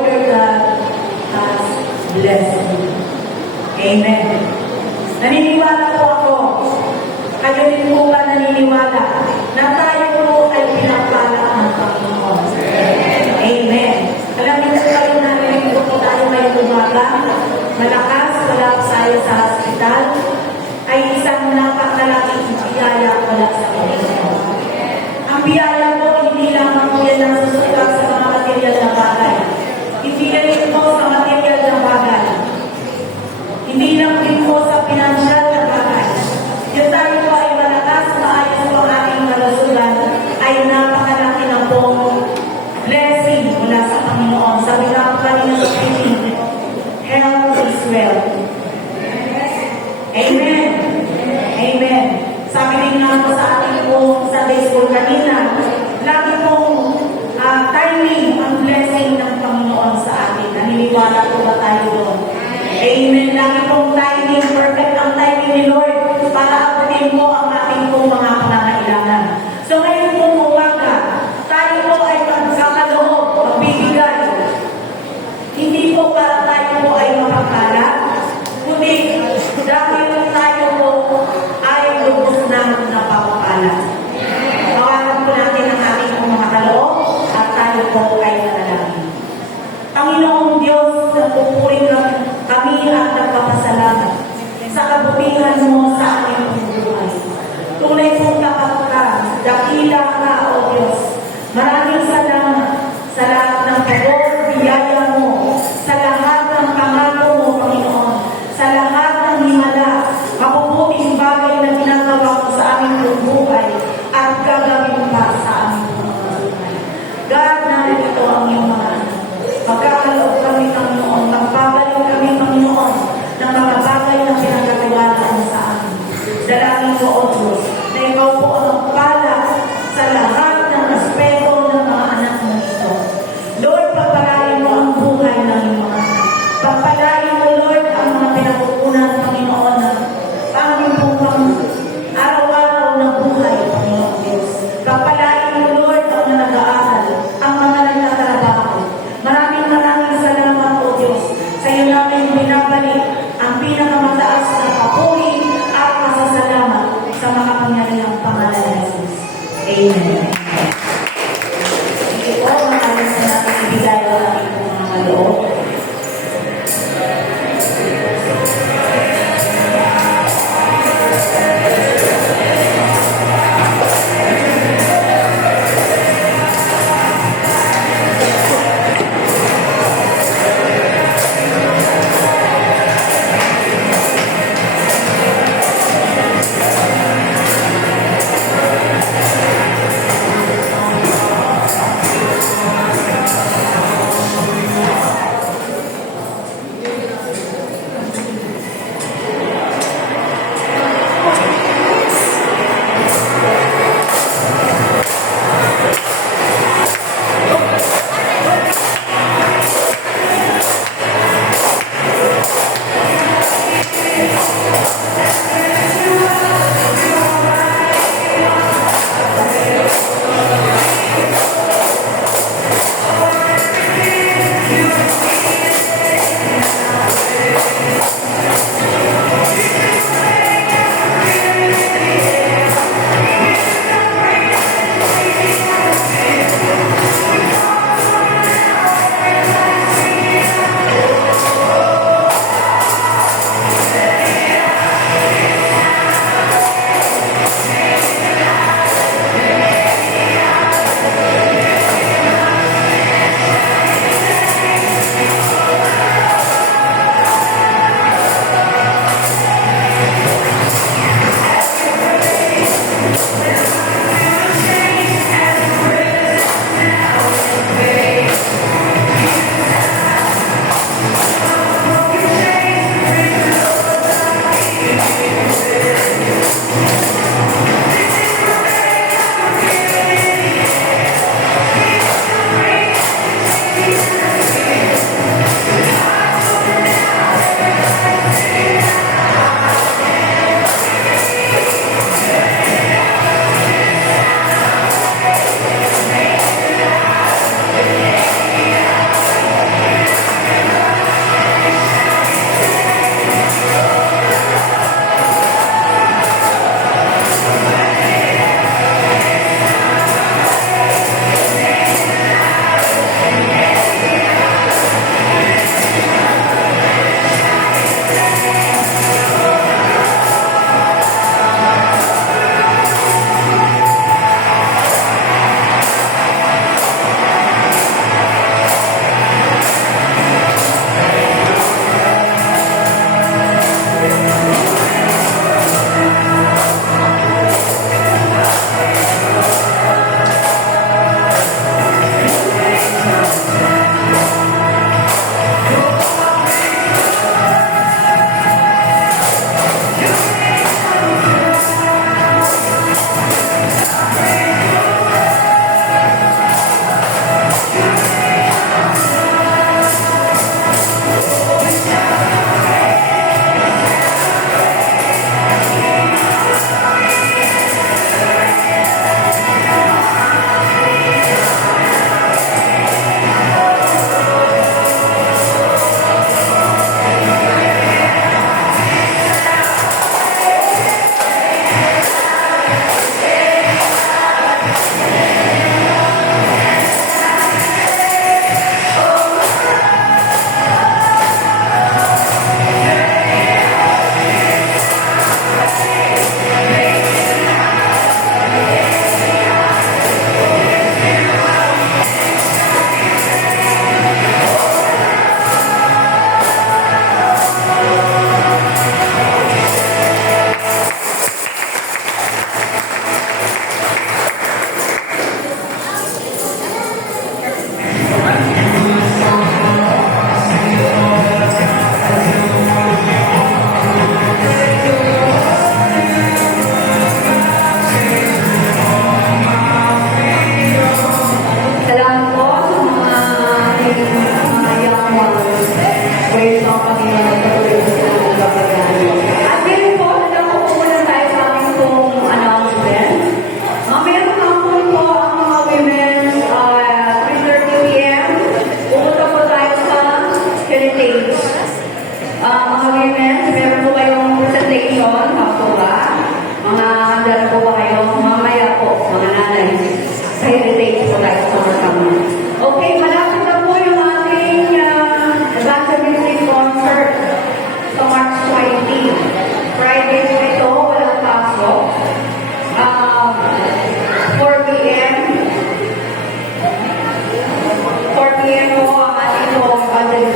Lord your God has blessed you. Amen. Naniniwala po ako, kayo din po ba naniniwala na tayo po ay pinapala ng Panginoon? Amen. Alam niyo po kayo na rin po tayo ngayong umaga, malakas, wala tayo sa hospital, ay isang napakalaking biyaya wala sa Panginoon. Ang biyaya po, hindi lamang po yan nasusukat sa mga material na bagay. Hindi rin po sa material na bagay. Hindi lang din po sa financial na bagay. Yung tayo po ay malakas, maayos po ang ating kalusugan, ay napakalaki na po blessing mula sa Panginoon. Sabi nga po kanina sa preaching, health is wealth. Amen. Amen. Sabi din nga po sa ating po Sunday school kanina, lagi pong timing ang blessing ng Panginoon sa atin. Naniniwala po ba tayo doon? Amen. Lagi pong timing, perfect ang timing ni Lord para abutin mo ang ating pong mga pangangailangan. So ngayon po umaga, tayo po ay magkakaloob, magbibigay. Hindi po para tayo po ay makakala, kundi dahil tayo po ay lubos na napapala. Tawagan po natin ang ating pong mga kaloob at tayo po ay nanalangin. Panginoong Diyos, nagpupuri kami at nagpapasalamat sa kabutihan mo sa aming buhay. Tunay pong tapat ka, dakila ka, O Diyos. Maraming salamat sa lahat ng pagod, biyaya mo, sa lahat ng pangako mo, Panginoon, sa lahat ng himala, mabubuting bagay na ginagawa mo sa aming buhay at gagawin pa sa aming buhay. God, narito ang iyong mga anak. Magkakaloob kami, Panginoon, magbabalik kami, Panginoon, ng mga bagay na pinagkatiwala mo sa amin. Dalangin mo, O Diyos, na ikaw po ang magpala sa lahat ng aspeto ng mga anak mo ito. Lord, pagpalain mo ang buhay ng iyong mga anak. Pagpalain mo, Lord, ang mga pinapupunan, Panginoon, ng aming pong araw-araw na buhay, Panginoon Diyos. Pagpalain mo, Lord, ang mga nag-aaral, ang mga nagtatrabaho. Maraming salamat, O Diyos, sa iyo namin binabalik ang pinakamataas na papuri at pasasalamat sa mga pangyarihang pangalan ni Jesus. Amen. Sige po, maraming sa natin ibigay ang ating mga loob.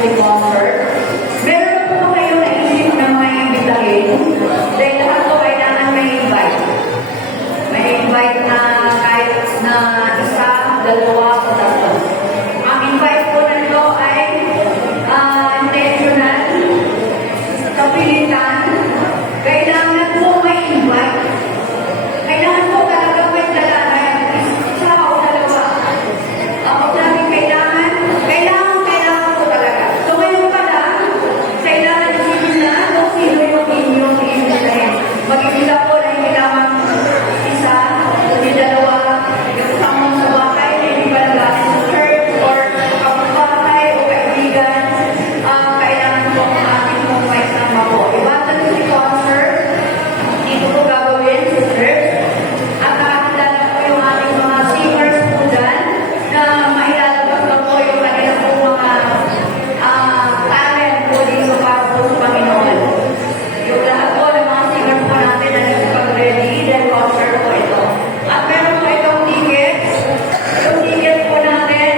si concert. Meron po ba kayo naisip na may bitahin? Dahil lahat po kailangan may invite. May invite na kahit na isa, dalawa, o tatlo. Ang invite po na ito ay intentional, kapilitan. Kailangan po may invite. Kailangan po talaga may dalaran. Isa o dalawa. Ako namin kailangan po talaga. So ngayon pa lang, kailangan isipin na kung sino yung inyong iimbitahin. Mag-imbita po na hindi lamang isa, hindi dalawa, yung kasama sa bahay, hindi ba nagaling sa church, or kapatbahay o kaibigan, kailangan po ang ating pong may sama po. Iwasan si concert, dito po gagawin sa church, at nakakilala po yung ating mga singers po dyan, na mailalabas na po yung kanilang po mga talent po dito para po sa Panginoon. Yung lahat po ng mga singers po natin na nagpag-ready, then concert po ito. At meron po itong tickets. Yung ticket po natin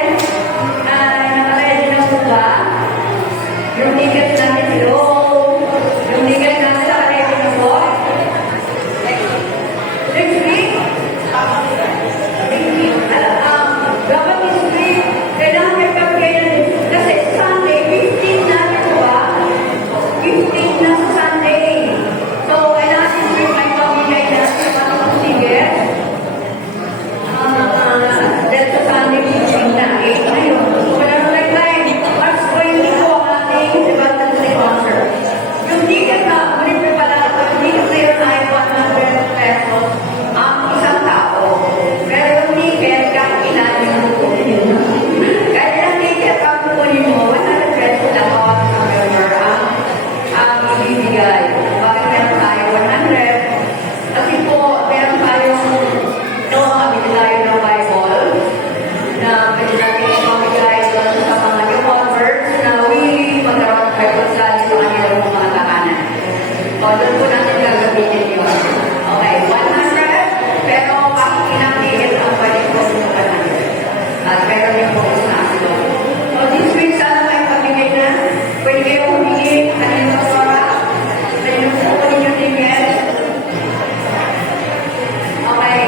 ay naka-ready na po ba? Yung ticket natin, hello? Yung ticket natin naka-ready na po? Next week? Dapat this week, kailangan may pag-gay na din. Kasi Sunday, 15 na ito ba? 15 na sa Sunday. So, kailangan this week may pag-gay na sa ticket. Dahil sa Sunday, 15 na. 8 na yun. So, kailangan may time. March 20 po ang ating Sebastian Day concert. Yung ticket na, ulit pa pala, yung ticket na yun ay 100 pesos ang isang tao. Pero yung ticket, kahit ilan yung kukunin mo. Kahit ilang ticket ang kukunin mo, 100 pesos lang bawat isang member ang ibibigay. Bakit meron tayo 100? Kasi po, meron tayong kami tayo ng Bible na pwede natin ipamigay doon sa mga new converts na willing magkaroon ng Bible study sa kanilang mga tahanan. O, doon po natin gagamitin yun. Okay, 100, pero kahit ilang ticket ang pwede po sa natin. At meron din po sa atin. So, this week, sana may pamigay na. Pwede kayo humingi, kanina sa Sora, kanina sa kunin yung ticket. Okay,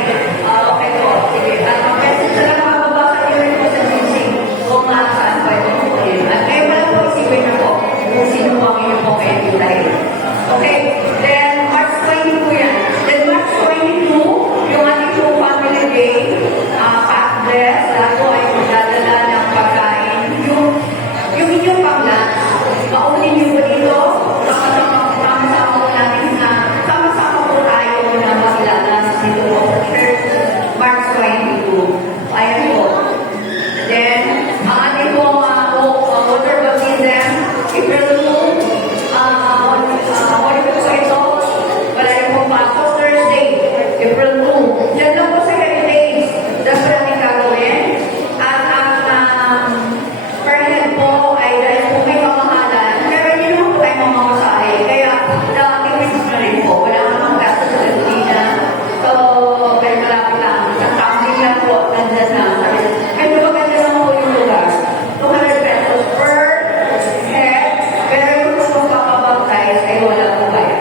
okay po. Sige, at ang message na lang makababasa niyo rin po sa music kung saan pwede po kayo. At ngayon pala po, isipin na po kung sino po ang inyong po kayo dahil. Okay, then March 20 po yan. Then March 22, yung ating po family day, Pat Bless, lahat po ay magdadala ng pagkain. Yung inyong pang-lunch, paunin niyo po dito, sama-sama po natin na sama-sama po tayo na mag-lunch dito po sa church, March 22. Ayan po. Then, ang ating po water baptism, April 2, ano po sa ito? Wala rin po pasok Thursday, April 2. Diyan lang po sa heritage. Diyan po natin gagawin. At ang per head po ay dahil po may kamahalan, pero hindi naman po tayo mamamasahe. Kaya, nakakipis na rin po. Wala namang gasto sa Latina. So, very malapit lang. Ang tumbling lang po, nandiyan na. Kasi maganda naman po yung lugar. 200 pesos per head. Pero yung kung magpapabaptize ay wala po kayo.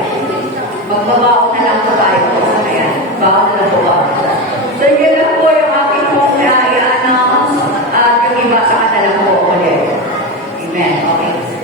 Magbabaon na lang po tayo po. Ayan, baon na lang po ba? So, yun lang po yung aking pong i-announce at yung iba sa katalang po ulit. Amen. Okay.